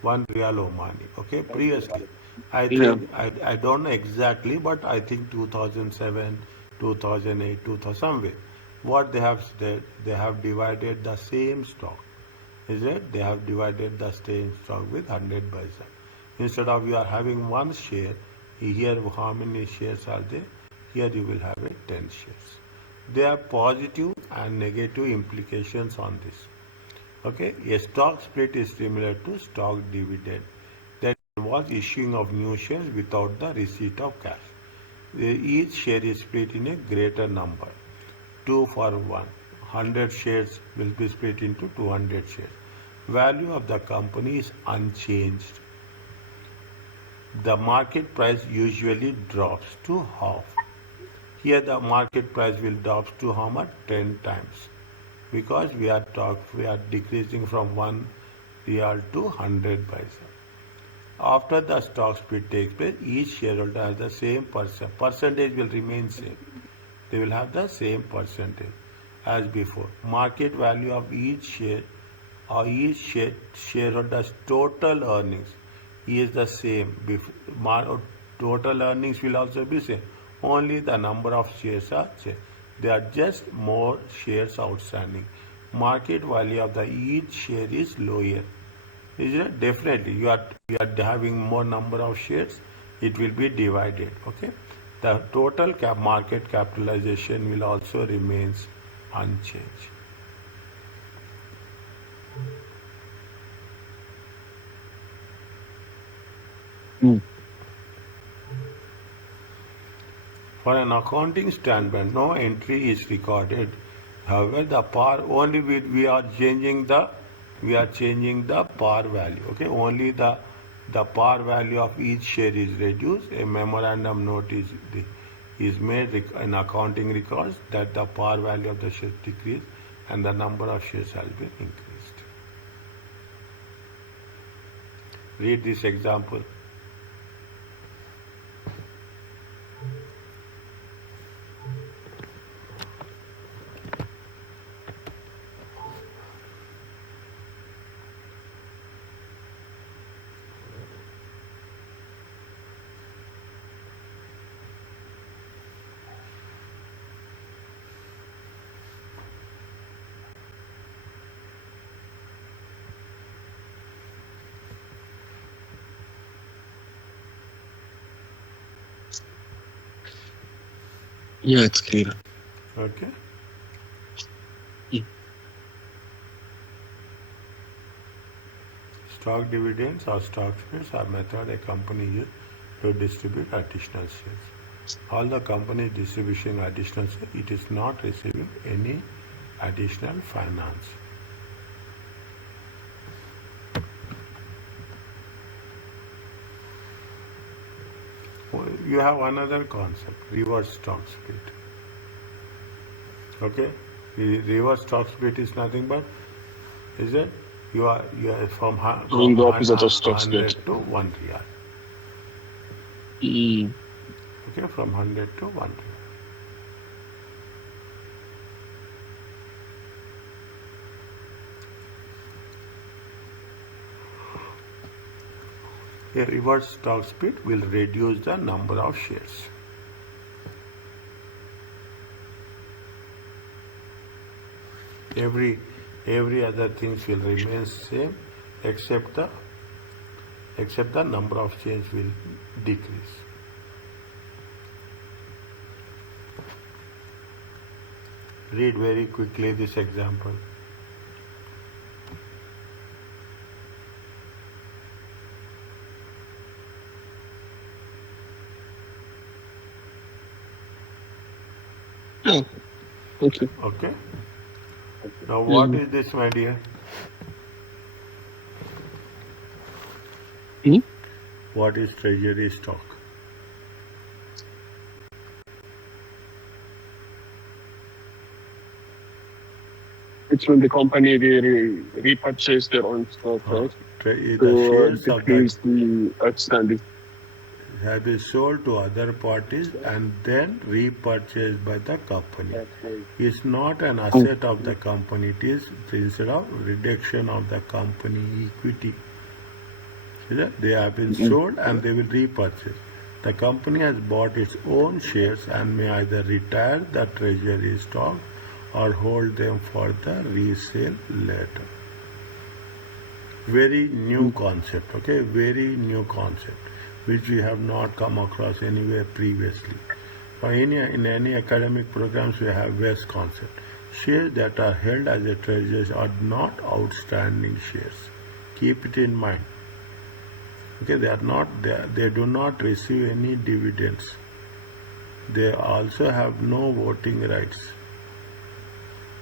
1 real Omani. Okay, previously. I think, I don't know exactly, but I think 2007, 2008, 2000, somewhere. What they have said, they have divided the same stock. Is it? They have divided the same stock with 100 by 7. Instead of you are having one share, here how many shares are there? Here you will have 10 shares. There are positive and negative implications on this. Okay, a stock split is similar to stock dividend that involves issuing of new shares without the receipt of cash. Each share is split in a greater number, 2 for 1. 100 shares will be split into 200 shares. Value of the company is unchanged. The market price usually drops to half. Here the market price will drop to how much? 10 times. Because we are decreasing from 1 real to 100 paisa. After the stock split takes place, each shareholder has the same percentage will remain same. They will have the same percentage as before. Market value of each share or each shareholder's total earnings is the same. Total earnings will also be same. Only the number of shares are changed. There are just more shares outstanding. Market value of the each share is lower. Is it? Definitely, you are having more number of shares, it will be divided. Okay, the total market capitalization will also remains unchanged. Mm. For an accounting standpoint, no entry is recorded. However, the par only we are changing the par value. Okay, only the par value of each share is reduced. A memorandum note is made in accounting records that the par value of the shares decreased and the number of shares has been increased. Read this example. Yeah, it's clear. Okay. Mm. Stock dividends or stock splits are method a company uses to distribute additional shares. All the company distribution additional shares, it is not receiving any additional finance. You have another concept, reverse stock split. Okay, the reverse stock split is nothing but, is it? You are Doing from the opposite of stock split. 100 to 1 real. Mm. Okay, from 100 to 1 real. A reverse stock split will reduce the number of shares. Every other things will remain same except the number of shares will decrease. Read very quickly this example. Yeah, okay. Okay. Now what Mm. is this, my dear? Mm. What is treasury stock? It's when the company repurchase their own stock, Uh, right? the To shares of the decrease the outstanding. have been sold to other parties and then repurchased by the company. It's not an Mm. asset of the company. It is instead of reduction of the company equity. They have been Mm. sold and they will repurchase. The company has bought its own shares and may either retire the treasury stock or hold them for the resale later. Very new Mm. concept, okay? Very new concept, which we have not come across anywhere previously. In any academic programs, we have West concept. Shares that are held as a treasury are not outstanding shares. Keep it in mind. Okay, they do not receive any dividends. They also have no voting rights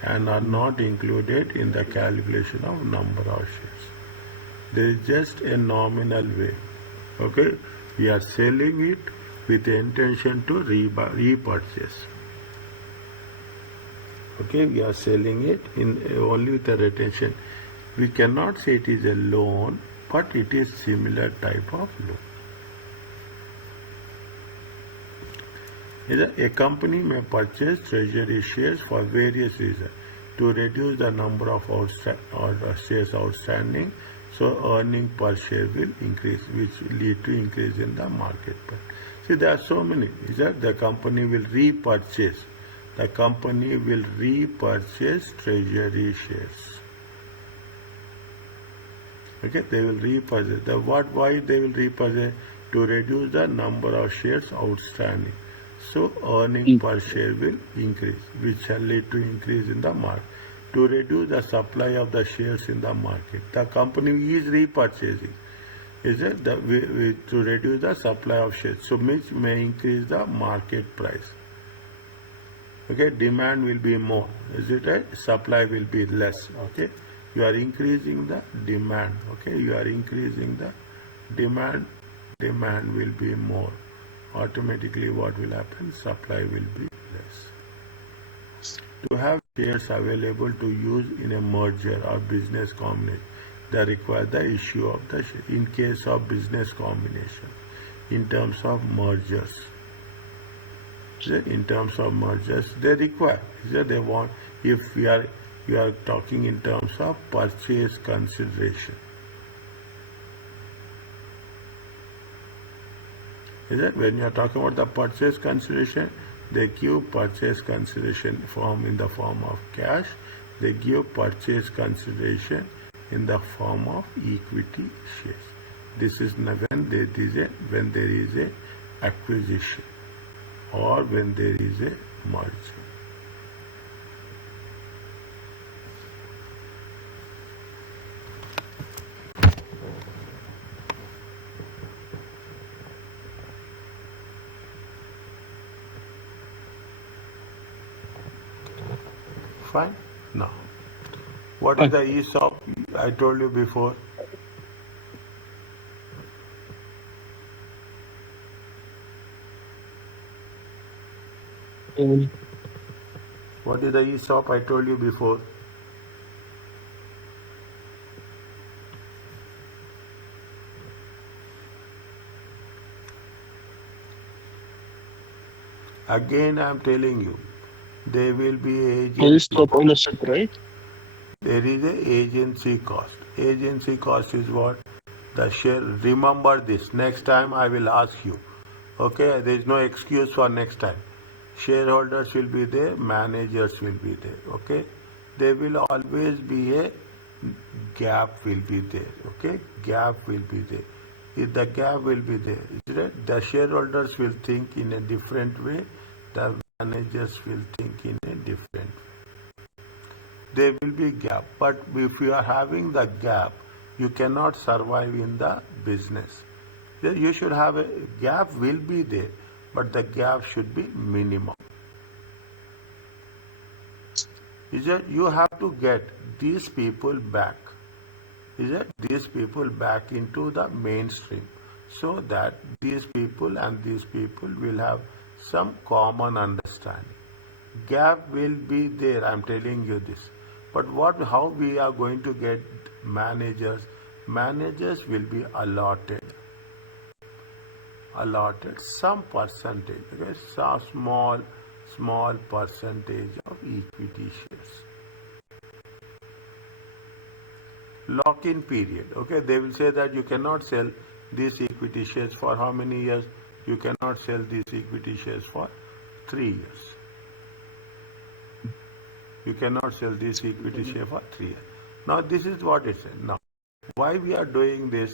and are not included in the calculation of number of shares. There is just a nominal way. Okay, we are selling it with the intention to repurchase. Okay, we are selling it in only with the retention. We cannot say it is a loan, but it is similar type of loan. A company may purchase treasury shares for various reasons to reduce the number of shares outstanding, so earning per share will increase, which lead to increase in the market price. See, there are so many. Is that the company will repurchase? The company will repurchase treasury shares. Okay, they will repurchase. Why they will repurchase? To reduce the number of shares outstanding. So earning Mm. per share will increase, which shall lead to increase in the market. To reduce the supply of the shares in the market, the company is repurchasing. Is it to reduce the supply of shares, so which may increase the market price. Okay, demand will be more, is it right? Supply will be less. Okay, you are increasing the demand. Okay, you are increasing the demand. Demand will be more. Automatically what will happen? Supply will be less. To have shares available to use in a merger or business combination, they require the issue of the share. In case of business combination, in terms of mergers, in terms of mergers, they require. They want. If you are talking in terms of purchase consideration, is it? When you are talking about the purchase consideration, they give purchase consideration form in the form of cash. They give purchase consideration in the form of equity shares. This is when there is a acquisition or when there is a merger. Fine? Now, what is Fine. the ESOP? I told you before. Um, What is the ESOP? I told you before. Again, I am telling you, there will be we agency. stop ownership, right? There is a agency cost. Agency cost is what? The share. Remember this. Next time I will ask you. Okay, there is no excuse for next time. Shareholders will be there, managers will be there. Okay, there will always be a gap will be there. Okay, gap will be there. If the gap will be there, is it? The shareholders will think in a different way. The managers will think in a different way. There will be gap, but if you are having the gap, you cannot survive in the business. You should have a gap will be there, but the gap should be minimum. Is that you have to get these people back. Is that these people back into the mainstream, so that these people and these people will have some common understanding. Gap will be there, I'm telling you this. But how we are going to get managers? Managers will be allotted some percentage, okay, some small percentage of equity shares. Lock-in period, okay, they will say that you cannot sell these equity shares for how many years? You cannot sell these equity shares for 3 years. You cannot sell this equity share for 3 years. Now this is what it said. Now, why we are doing this?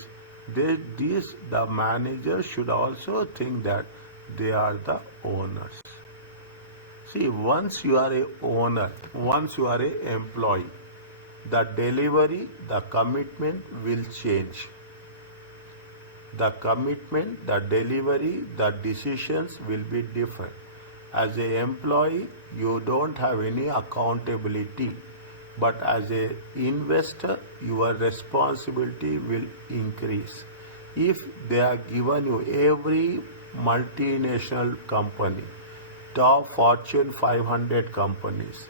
The manager should also think that they are the owners. See, once you are a owner, once you are a employee, the delivery, the commitment will change. The commitment, the delivery, the decisions will be different. As an employee, you don't have any accountability. But as an investor, your responsibility will increase. If they are given you every multinational company, top Fortune 500 companies,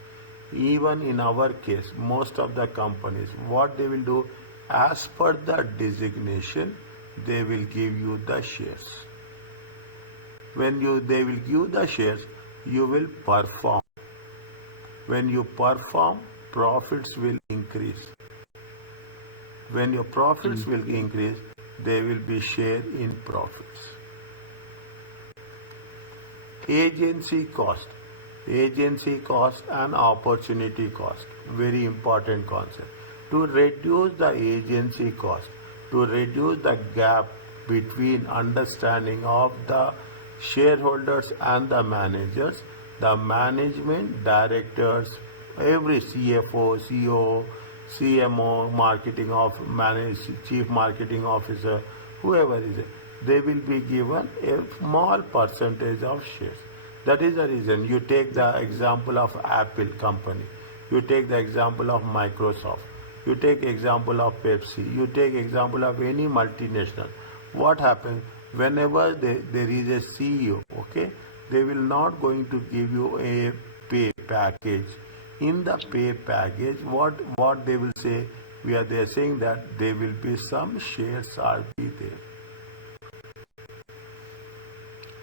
even in our case, most of the companies, what they will do, as per the designation, they will give you the shares. When they will give the shares, you will perform. When you perform, profits will increase. When your profits Mm. will increase, there will be share in profits. Agency cost and opportunity cost, very important concept. to reduce the agency cost, to reduce the gap between understanding of the shareholders and the managers, the management directors, every CFO, CEO, CMO, marketing of chief marketing officer, whoever is it, they will be given a small percentage of shares. That is the reason you take the example of Apple company, you take the example of Microsoft, you take example of Pepsi, you take example of any multinational. What happens whenever there is a CEO, okay, they will not going to give you a pay package. In the pay package, what they will say, they are saying that there will be some shares are be there.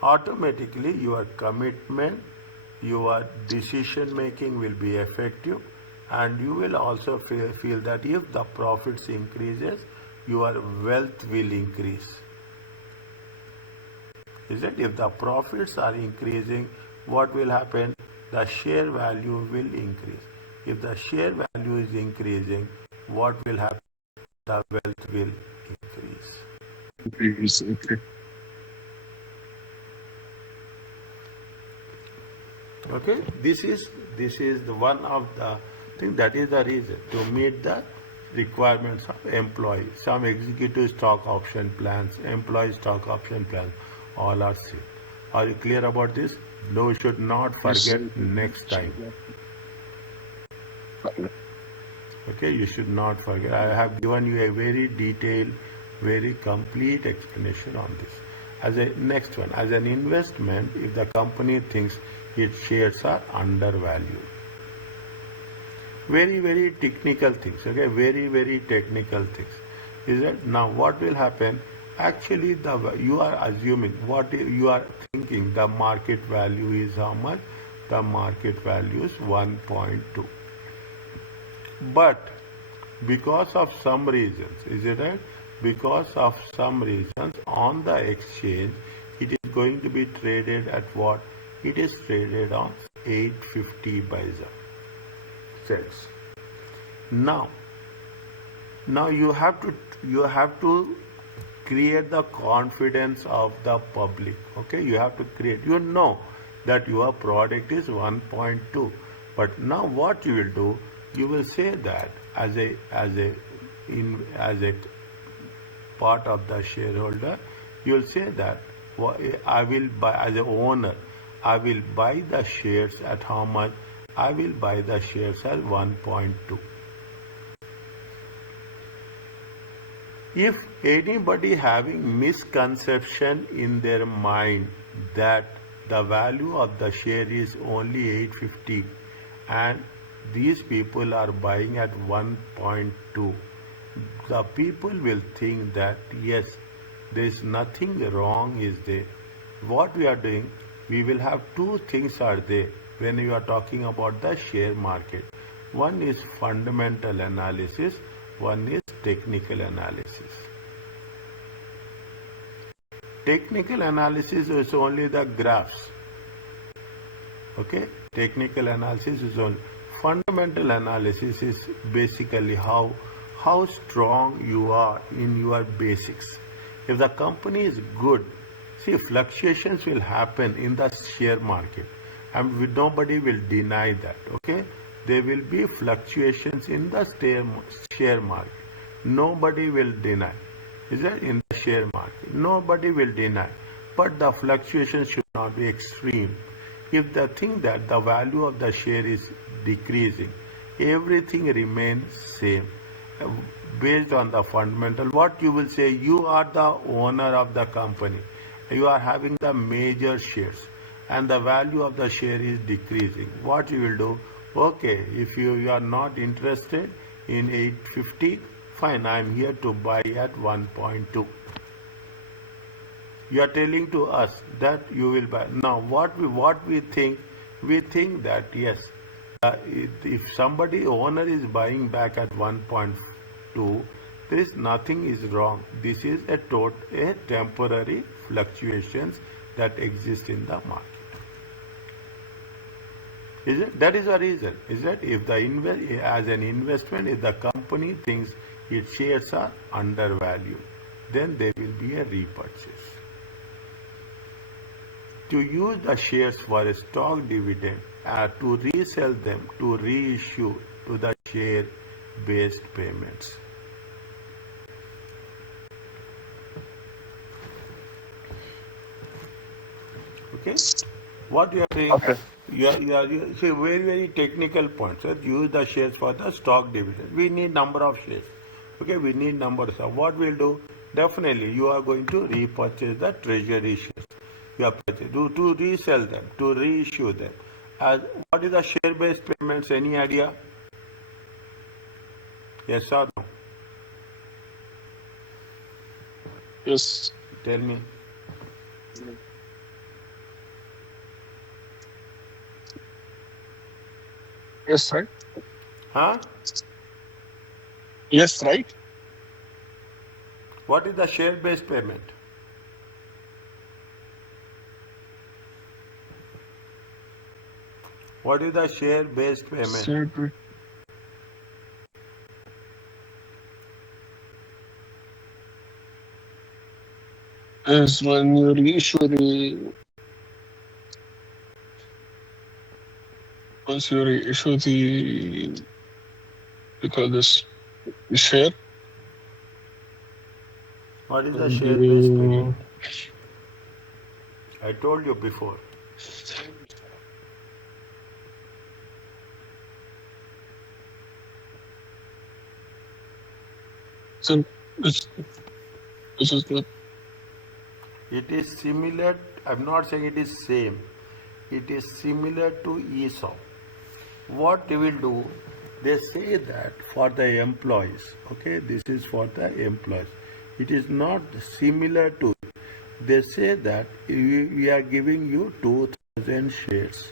Automatically your commitment, your decision making will be effective, and you will also feel that if the profits increases, your wealth will increase. Is it? If the profits are increasing, what will happen? The share value will increase. If the share value is increasing, what will happen? The wealth will increase. Okay. Okay, this is the one of the thing, that is the reason to meet the requirements of employee. Some executive stock option plans, employee stock option plans, all are seen. Are you clear about this? No, you should not forget next time. Okay, you should not forget. I have given you a very detailed, very complete explanation on this. As a next one, as an investment, if the company thinks its shares are undervalued, very technical things. Okay, very technical things. Is that now what will happen? Actually, you are assuming, what you are thinking, the market value is how much? The market value is 1.2. But because of some reasons, is it right? Because of some reasons on the exchange, it is going to be traded at what? It is traded on 850 by the cents. Now you have to create the confidence of the public. Okay, you have to create. You know that your product is 1.2, but now what you will do? You will say that as a part of the shareholder, you will say that I will buy, as an owner, I will buy the shares at how much? I will buy the shares at 1.2. If anybody having misconception in their mind that the value of the share is only 850 and these people are buying at 1.2, the people will think that yes, there is nothing wrong is there. What we are doing, we will have two things are there when you are talking about the share market. One is fundamental analysis, one is technical analysis. Technical analysis is only the graphs. Okay, technical analysis is only. Fundamental analysis is basically how strong you are in your basics. If the company is good, see, fluctuations will happen in the share market, and nobody will deny that. Okay, there will be fluctuations in the share market. Nobody will deny. Is that in the share market? Nobody will deny. But the fluctuations should not be extreme. If they think that the value of the share is decreasing, everything remains same. Based on the fundamental, what you will say, you are the owner of the company. You are having the major shares and the value of the share is decreasing. What you will do? Okay, if you are not interested in 850, fine, I am here to buy at 1.2. You are telling to us that you will buy. Now what we think, we think that yes, if somebody owner is buying back at 1.2, there is nothing is wrong. This is a temporary fluctuations that exist in the market. Is it? That is the reason. Is that if the as an investment, if the company thinks its shares are undervalued, then there will be a repurchase. To use the shares for a stock dividend, to resell them, to reissue to the share-based payments. Okay? What you are saying, Okay. you see very technical points. So use the shares for the stock dividend. We need number of shares. Okay, we need numbers of what we'll do. Definitely, you are going to repurchase the treasury shares. You are to resell them, to reissue them. As what is the share-based payments? Any idea? Yes or no? Yes. Tell me. Yes, right. Huh? Yes, right. What is the share-based payment? What is the share-based payment? Surgery is when you reissue once you reissue we call this the share, What is the and share-based payment? I told you before. so it's just not. It is similar, I'm not saying it is same. It is similar to ESOP. What they will do, they say that for the employees, okay, this is for the employees. It is not similar to, they say that we are giving you 2000 shares,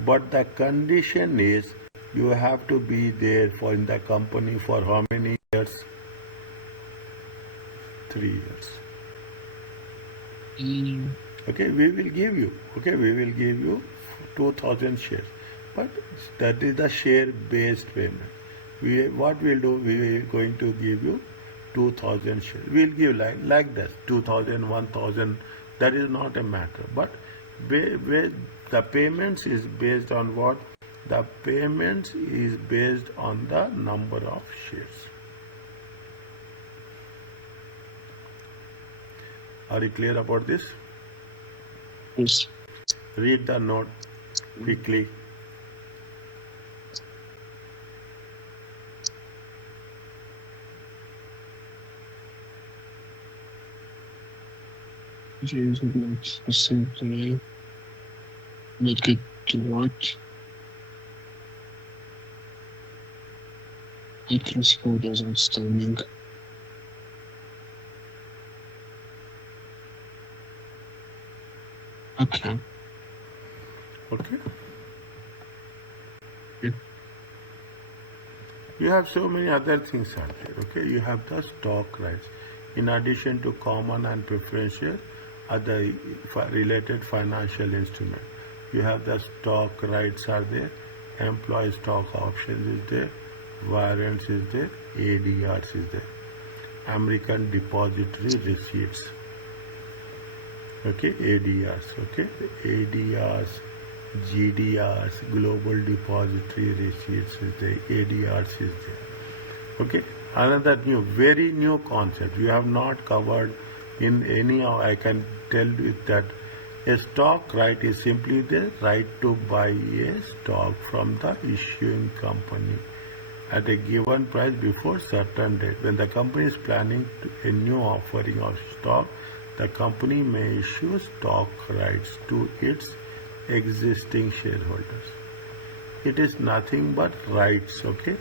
but the condition is you have to be there for in the company for how many years? 3 years. Okay, we will give you. Okay, we will give you 2000 shares, but that is the share-based payment. What we'll do, we are going to give you 2000 shares. We'll give like this 2000, 1000. That is not a matter. But the payments is based on what? The payments is based on the number of shares. Are you clear about this? Yes. Read the note quickly. James would not receive the not get to work. Interest code as outstanding. Okay. Okay. Yeah. You have so many other things out there. Okay, you have the stock rights. In addition to common and preferential, other related financial instrument. You have the stock rights are there, employee stock options is there, warrants is there, ADRs is there, American depository receipts. Okay, ADRs. Okay, ADRs, GDRs, global depository receipts is there, ADRs is there. Okay, another very new concept you have not covered in any. I can tell you that a stock right is simply the right to buy a stock from the issuing company at a given price before certain date. When the company is planning a new offering of stock, the company may issue stock rights to its existing shareholders. It is nothing but rights. Okay,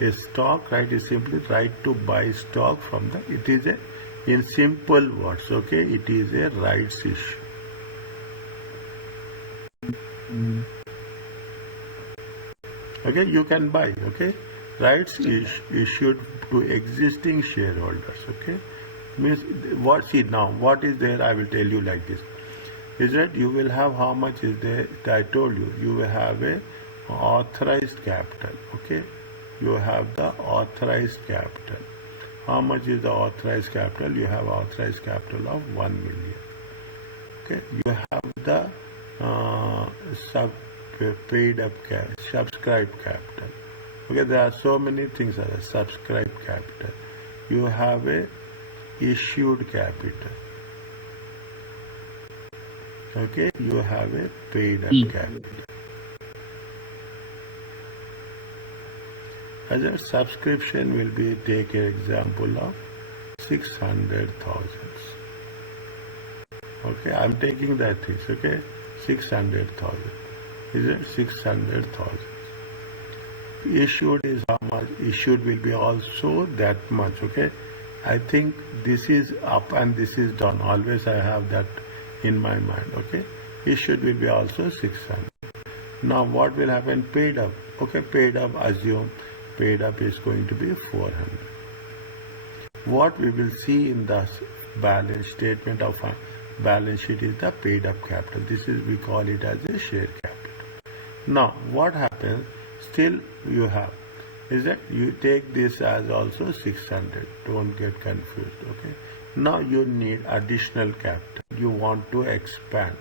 a stock right is simply right to buy stock from the. It is a, in simple words. Okay, it is a rights issue. Okay, you can buy. Okay, rights is issued to existing shareholders. Okay, means what? See now, what is there? I will tell you like this. Is that you will have how much is there? I told you, you will have a authorized capital. Okay, you have the authorized capital. How much is the authorized capital? You have authorized capital of 1 million. Okay, you have the sub paid up subscribed capital. Okay, there are so many things as a subscribed capital. You have a issued capital. Okay, you have a paid up capital. As a subscription will be, take an example of 600,000. Okay, I'm taking that things. Okay, 600,000. Is it 600,000? Issued is how much? Issued will be also that much. Okay, I think this is up and this is down. Always I have that in my mind. Okay, issued will be also 600. Now what will happen? Paid up. Okay, paid up, assume paid up is going to be 400. What we will see in the balance statement of a balance sheet is the paid up capital. This is, we call it as a share capital. Now what happens? Still you have is that you take this as also 600. Don't get confused. Okay, now you need additional capital. You want to expand.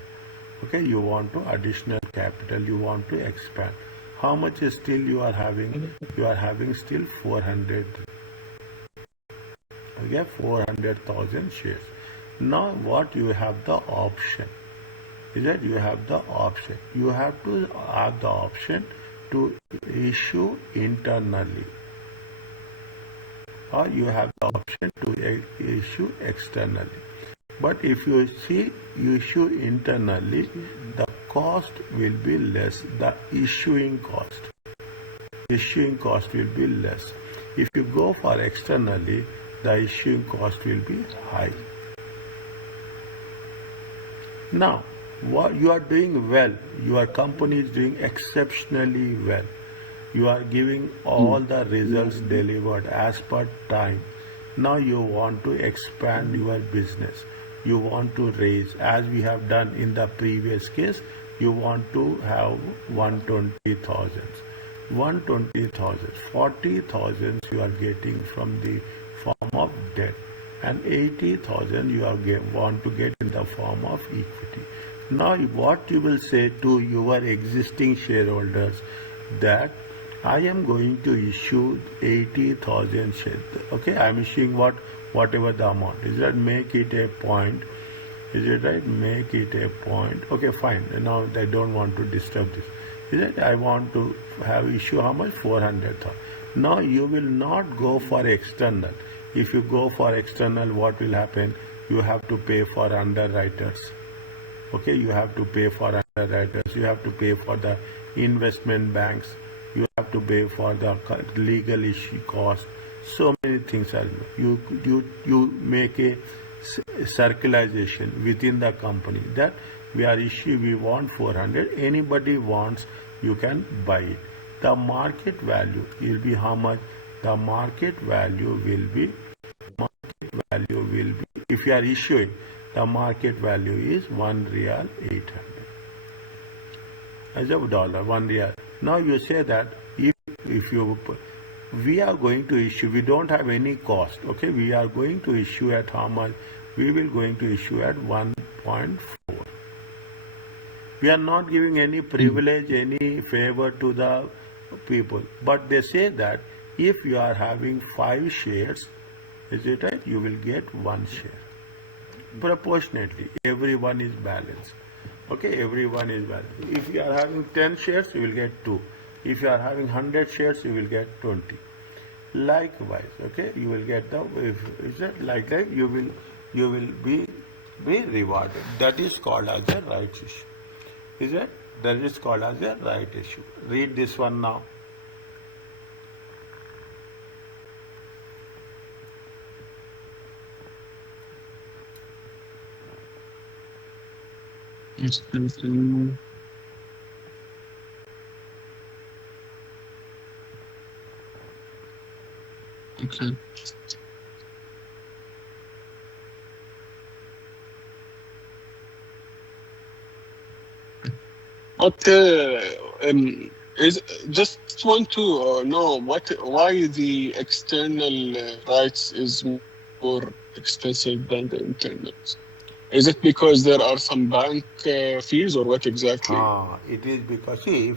Okay, you want to additional capital. You want to expand. How much is still you are having? You are having still 400. Okay, 400,000 shares. Now what you have the option is that you have the option. You have to have the option to issue internally, or you have the option to issue externally. But if you see you issue internally, the cost will be less. The issuing cost will be less. If you go for externally, the issuing cost will be high. Now, what you are doing well, your company is doing exceptionally well. You are giving all the results delivered as per time. Now you want to expand your business. You want to raise, as we have done in the previous case, you want to have 120,000. 120,000, 40,000 you are getting from the form of debt, and 80,000 you are want to get in the form of equity. Now what you will say to your existing shareholders, that I am going to issue 80,000 shares. Okay, I am issuing whatever the amount is. That make it a point. Is it right? Make it a point. Okay, fine. Now I don't want to disturb this. Is it? I want to have issue how much? 400,000. Now you will not go for external. If you go for external, what will happen? You have to pay for underwriters. Okay, you have to pay for underwriters. You have to pay for the investment banks. You have to pay for the legal issue cost. So many things are. You make a circularization within the company that we want 400. Anybody wants, you can buy it. The market value will be how much? The market value will be if you are issuing, the market value is 1 real 800 as a dollar, 1 real. Now you say that if you we are going to issue, we don't have any cost. Okay, we are going to issue at how much? We will going to issue at 1.4. We are not giving any privilege, any favor to the people. But they say that if you are having 5 shares, is it right? You will get 1 share. Proportionately, everyone is balanced. Okay, everyone is balanced. If you are having 10 shares, you will get 2. If you are having 100 shares, you will get 20. Likewise, okay, you will get the, is it like that? You will be rewarded. That is called as a right issue. Is it? That is called as a right issue. Read this one now. Okay. But is just want to know why the external rights is more expensive than the internals. Is it because there are some bank fees or what exactly? It is because see,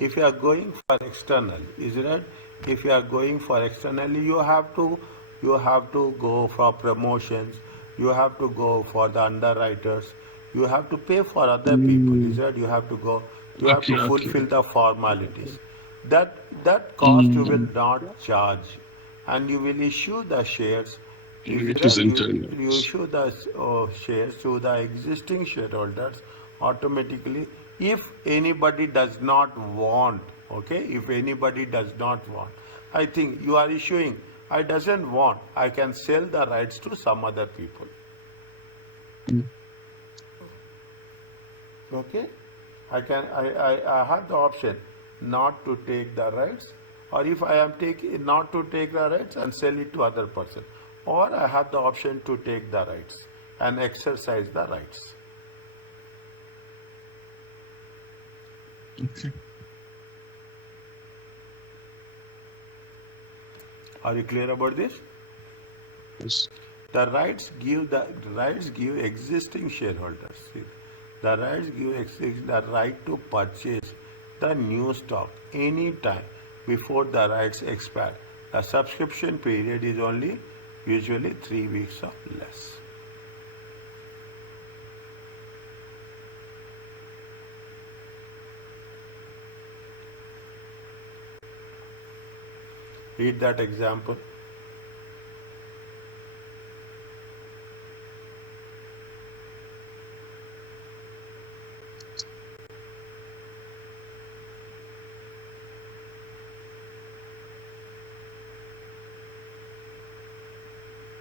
if you are going for external, is it? If you are going for externally, you have to go for promotions, you have to go for the underwriters, you have to pay for other people. Is Mm, it? You have to go, you have to okay, fulfill okay. the formalities. That cost you will Mm, not charge, and you will issue the shares. Is it is there you internals. issue the shares to the existing shareholders automatically if anybody does not want, okay, if anybody does not want, I think you are issuing, I doesn't want, I can sell the rights to some other people, Mm, okay, I have the option not to take the rights, or if I am taking not to take the rights and sell it to other person, or I have the option to take the rights and exercise the rights. okay. Are you clear about this? Yes. The rights give existing shareholders. See, the rights give the right to purchase the new stock any time before the rights expire. The subscription period is only usually 3 weeks or less. Read that example.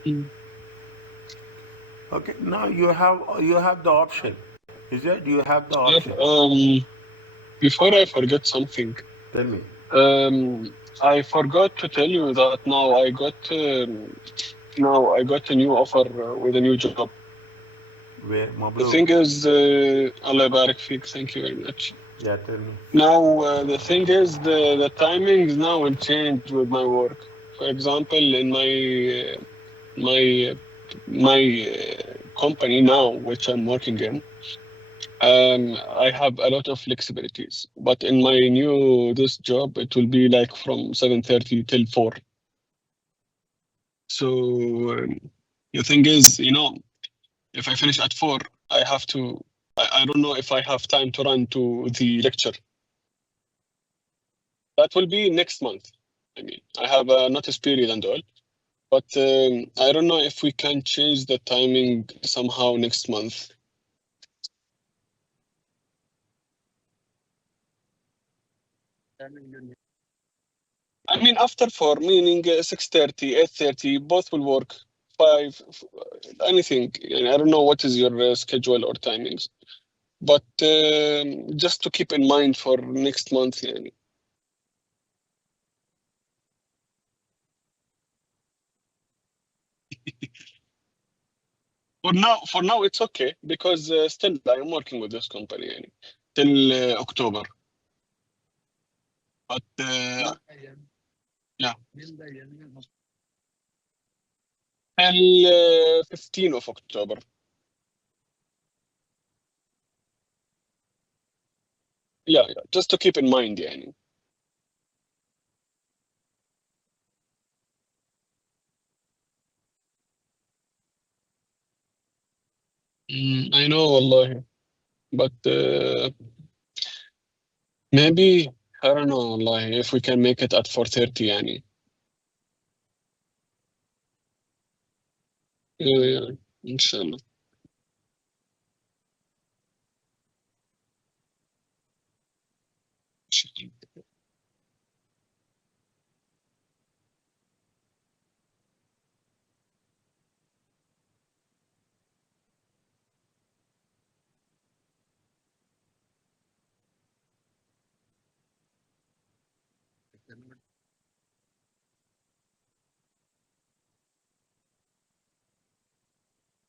Mm. Okay, now you have the option. Is it? You have the Sir, option. before I forget something, Tell me. I forgot to tell you that now I got a new offer with a new job. Where The Mabluk? thing is, Allah Barak Fik, thank you very much. Yeah, tell me. Now, the thing is, the timings now will change with my work. For example, in my company now, which I'm working in, I have a lot of flexibilities. But in my new this job, it will be like from 7:30 till 4. So the thing is, if I finish at 4, I have to. I don't know if I have time to run to the lecture. That will be next month. I mean, I have a notice period and all, but I don't know if we can change the timing somehow next month. I mean, after 4, meaning 6:30, 8:30, both will work. 5, anything. I don't know what is your schedule or timings, but just to keep in mind for next month. يعني. For now, it's okay because still I am working with this company يعني, till October. But yeah, till 15 of October. Yeah, just to keep in mind يعني. I know والله, but maybe I don't know والله if we can make it at 4:30 يعني. Yeah, إن شاء الله.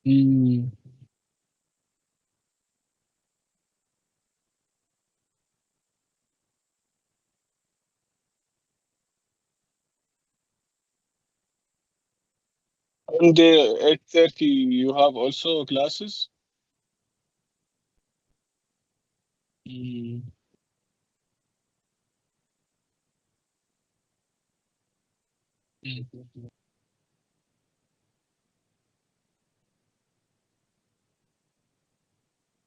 Mm. And 8:30, you have also classes? Mm. Mm.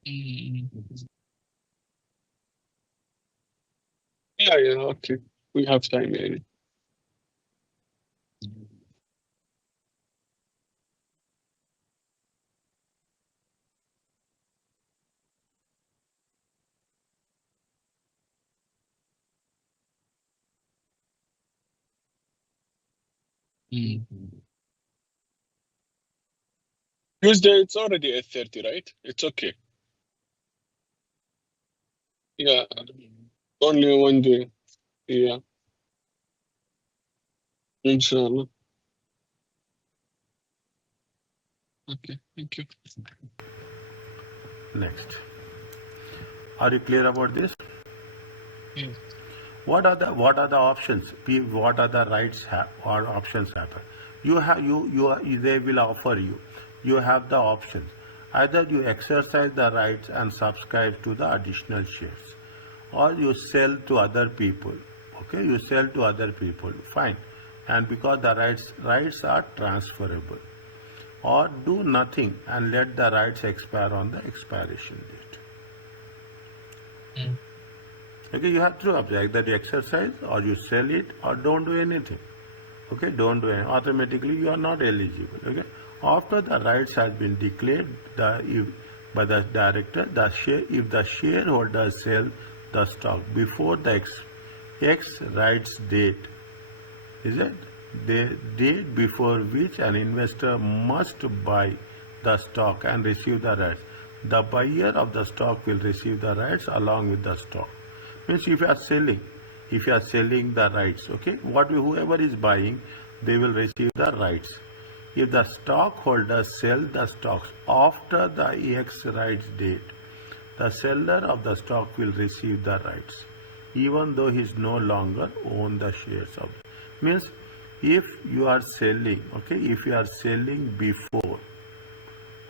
Mm. Yeah, yeah, okay. We have time, yeah. Mm. Tuesday, it's already 8:30, right? It's okay. Yeah, only one day. Yeah, inshallah. Okay, thank you. Next. Are you clear about this? Yes. What are the options? What are the rights or options happen? They will offer you. You have the options. Either you exercise the rights and subscribe to the additional shares, or you sell to other people. Okay, you sell to other people. Fine, and because the rights are transferable, or do nothing and let the rights expire on the expiration date. Mm. Okay, you have two options: either you exercise or you sell it or don't do anything. Okay, don't do anything. Automatically you are not eligible. Okay, after the rights has been declared by the director, if the shareholders sell the stock before the X rights date, is it the date before which an investor must buy the stock and receive the rights, the buyer of the stock will receive the rights along with the stock. Means if you are selling the rights, okay, whoever is buying, they will receive the rights. If the stockholders sell the stocks after the X rights date, the seller of the stock will receive the rights, even though he is no longer own the shares of. Means, if you are selling, okay, if you are selling before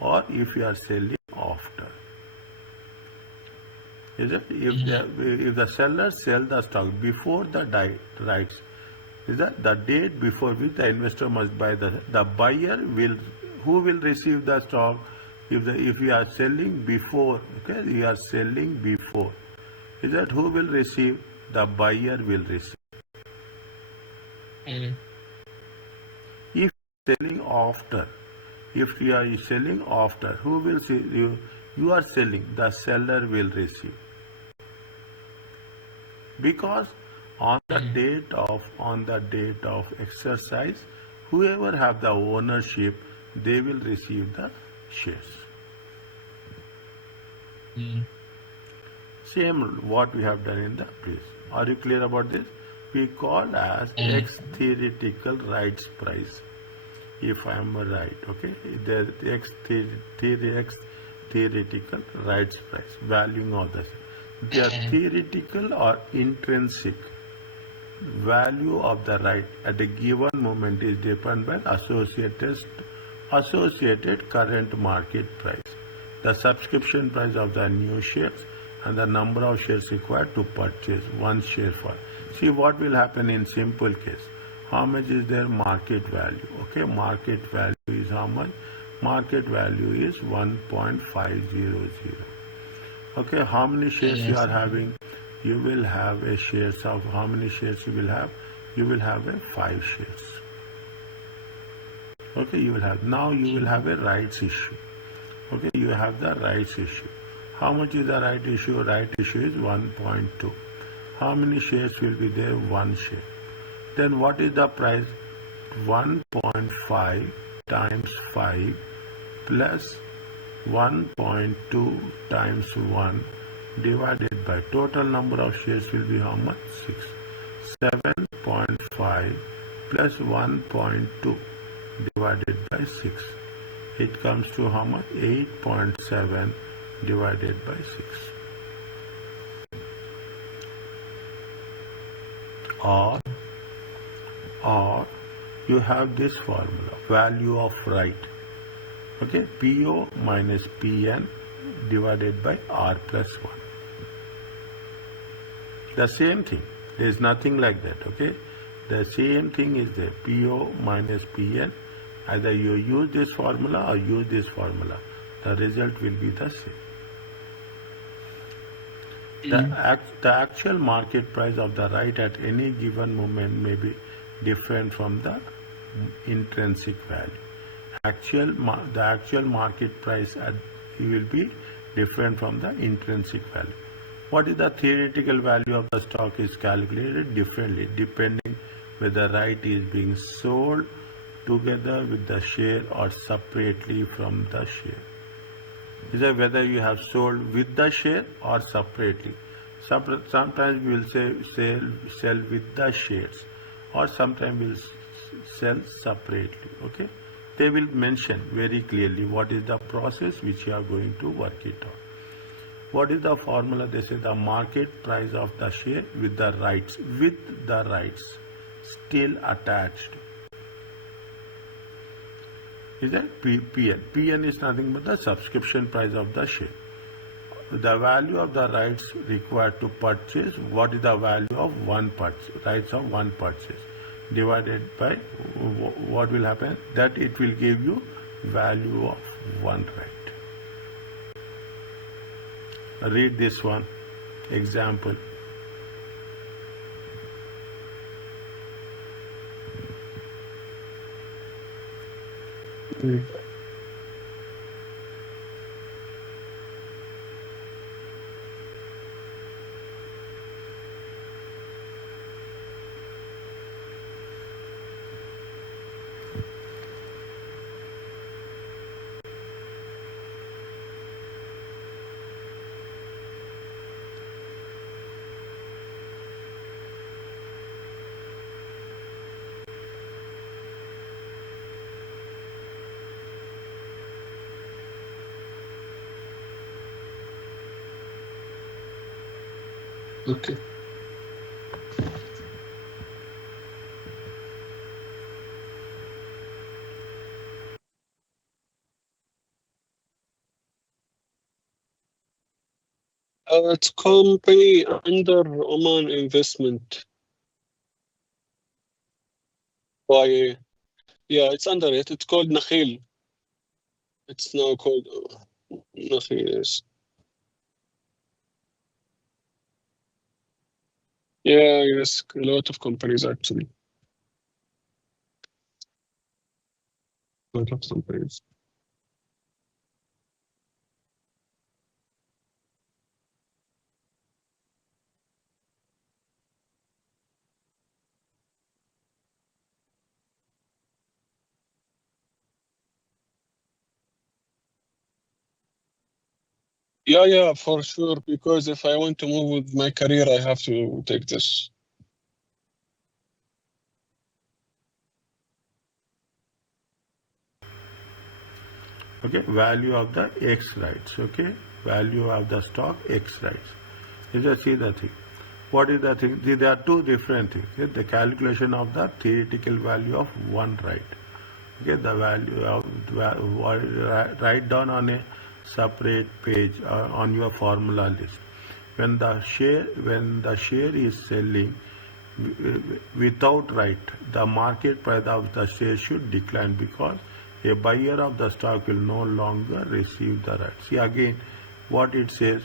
or if you are selling after, is it? If the seller sell the stock before the rights, is that the date before which the investor must buy the buyer will who will receive the stock if you are selling before, okay, you are selling before, is that who will receive, the buyer will receive. Mm. If selling after, if you are selling after, who will see you are selling, the seller will receive, because Mm. on the date of exercise, whoever have the ownership, they will receive the shares. Mm. Same what we have done in the previous. Are you clear about this? We call as Mm. X theoretical rights price, if I am right. Okay, the X theoretical rights price, valuing of the Mm. theoretical or intrinsic value of the right at a given moment is dependent by associated current market price, the subscription price of the new shares, and the number of shares required to purchase one share for. See what will happen in simple case. How much is their market value? Okay, market value is how much? Market value is 1.500. Okay, how many shares you Mm. are having? You will have a shares of how many shares you will have? You will have a 5 shares. Okay, you will have, now you will have a rights issue. Okay, you have the rights issue. How much is the right issue? Right issue is 1.2. How many shares will be there? One share. Then what is the price? 1.5 times 5 plus 1.2 times 1 divided by total number of shares will be how much? 6. 7.5 plus 1.2 divided by 6. It comes to how much? 8.7 divided by 6. Or or you have this formula, value of right. Okay, PO minus PN divided by R plus 1. The same thing. There is nothing like that. Okay, the same thing is there. PO minus PN. Either you use this formula or use this formula. The result will be the same. The actual market price of the right at any given moment may be different from the intrinsic value. The actual market price will be different from the intrinsic value. What is the theoretical value of the stock is calculated differently depending whether right is being sold together with the share or separately from the share. Is that whether you have sold with the share or separately. Sometimes we will say sell with the shares, or sometimes we will sell separately. Okay, they will mention very clearly what is the process which you are going to work it out. What is the formula? They say the market price of the share with the rights still attached. Is that PN? PN is nothing but the subscription price of the share. The value of the rights required to purchase, what is the value of one purchase, rights of one purchase, divided by what will happen? That it will give you value of one right. Read this one, example. Okay. It's company under Oman investment by, yeah, it's under it. It's called Nakhil. It's now called Nakhil. Yes. Yeah, yes, a lot of companies actually. A lot of companies. Yeah, for sure. Because if I want to move with my career, I have to take this. Okay, value of the X rights. Okay, value of the stock X rights. You just see the thing. What is the thing? See, there are two different things. Okay? The calculation of the theoretical value of one right. Okay, the value of write down on a separate page on your formula list. When the share is selling without right, the market price of the share should decline because a buyer of the stock will no longer receive the right. See again what it says.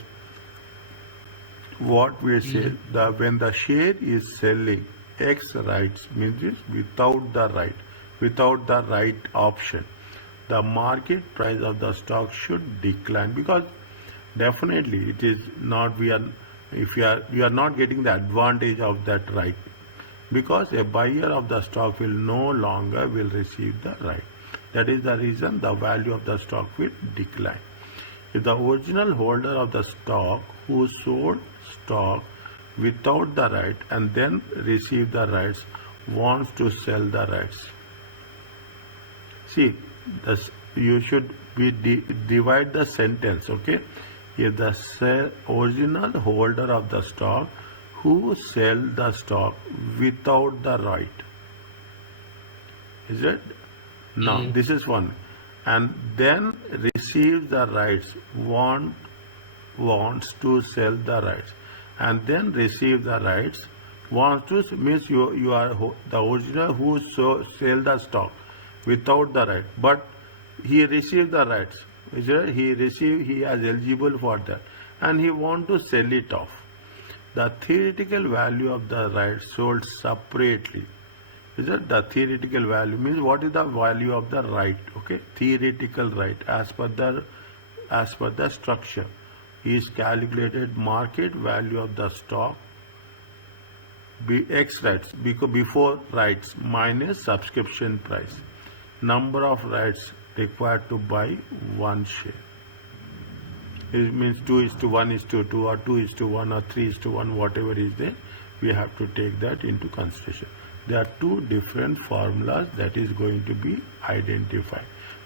What we say, when the share is selling X rights means is without the right option, the market price of the stock should decline because definitely it is not you are not getting the advantage of that right because a buyer of the stock will no longer will receive the right. That is the reason the value of the stock will decline. If the original holder of the stock who sold stock without the right and then received the rights wants to sell the rights. See, you should divide the sentence, okay? If the original holder of the stock who sell the stock without the right Is it? No, this is one. And then receives the rights, wants to sell the rights, and then receive the rights, wants to, means you are the original who sell the stock without the right, but he received the rights. Is it? He is eligible for that, and he want to sell it off. The theoretical value of the rights sold separately. Is it? The theoretical value means what is the value of the right? Okay, theoretical right as per the structure is calculated market value of the stock X rights before rights minus subscription price, number of rights required to buy one share. It means 2:1:2 or 2:1 or 3:1, whatever is there, we have to take that into consideration. There are two different formulas that is going to be identified.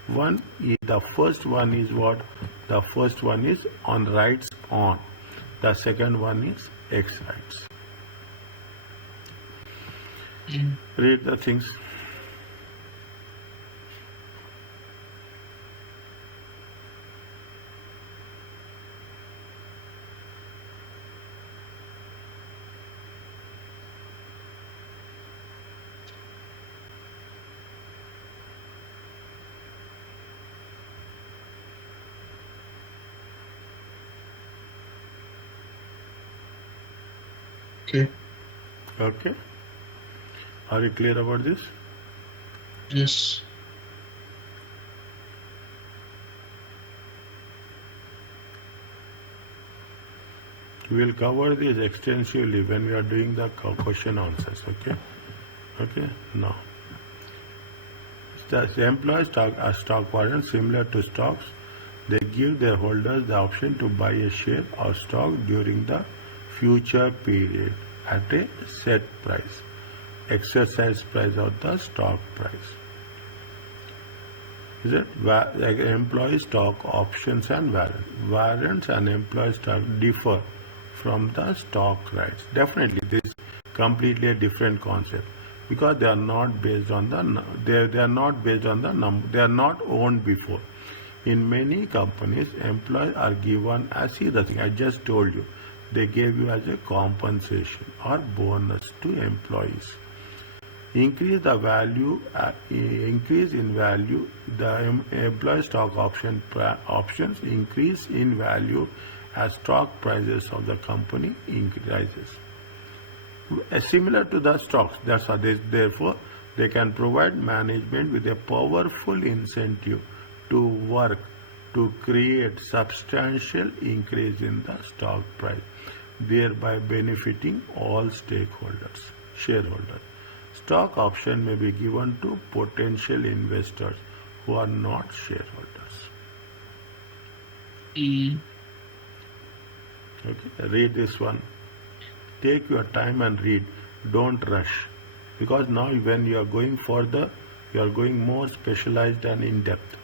The first one is what? The first one is on rights on. The second one is X rights. Read the things. Okay. Okay. Are you clear about this? Yes. We will cover this extensively when we are doing the question answers. Okay. Okay. Now, the employees stock warrants similar to stocks. They give their holders the option to buy a share of stock during the future period at a set price, exercise price of the stock price. Is it? Employee stock options and warrants. Warrants and employee stock differ from the stock rights. Definitely, this is completely a different concept because they are not based on the they are not based on the number. They are not owned before. In many companies, employees are given as see the thing I just told you. They gave you as a compensation or bonus to employees. Increase the value, increase in value. The employee stock options increase in value as stock prices of the company increases. Similar to the stocks, that's how therefore they can provide management with a powerful incentive to work to create substantial increase in the stock price, thereby benefiting all shareholders. Stock option may be given to potential investors who are not shareholders. Okay, read this one. Take your time and read. Don't rush. Because now when you are going further, you are going more specialized and in depth.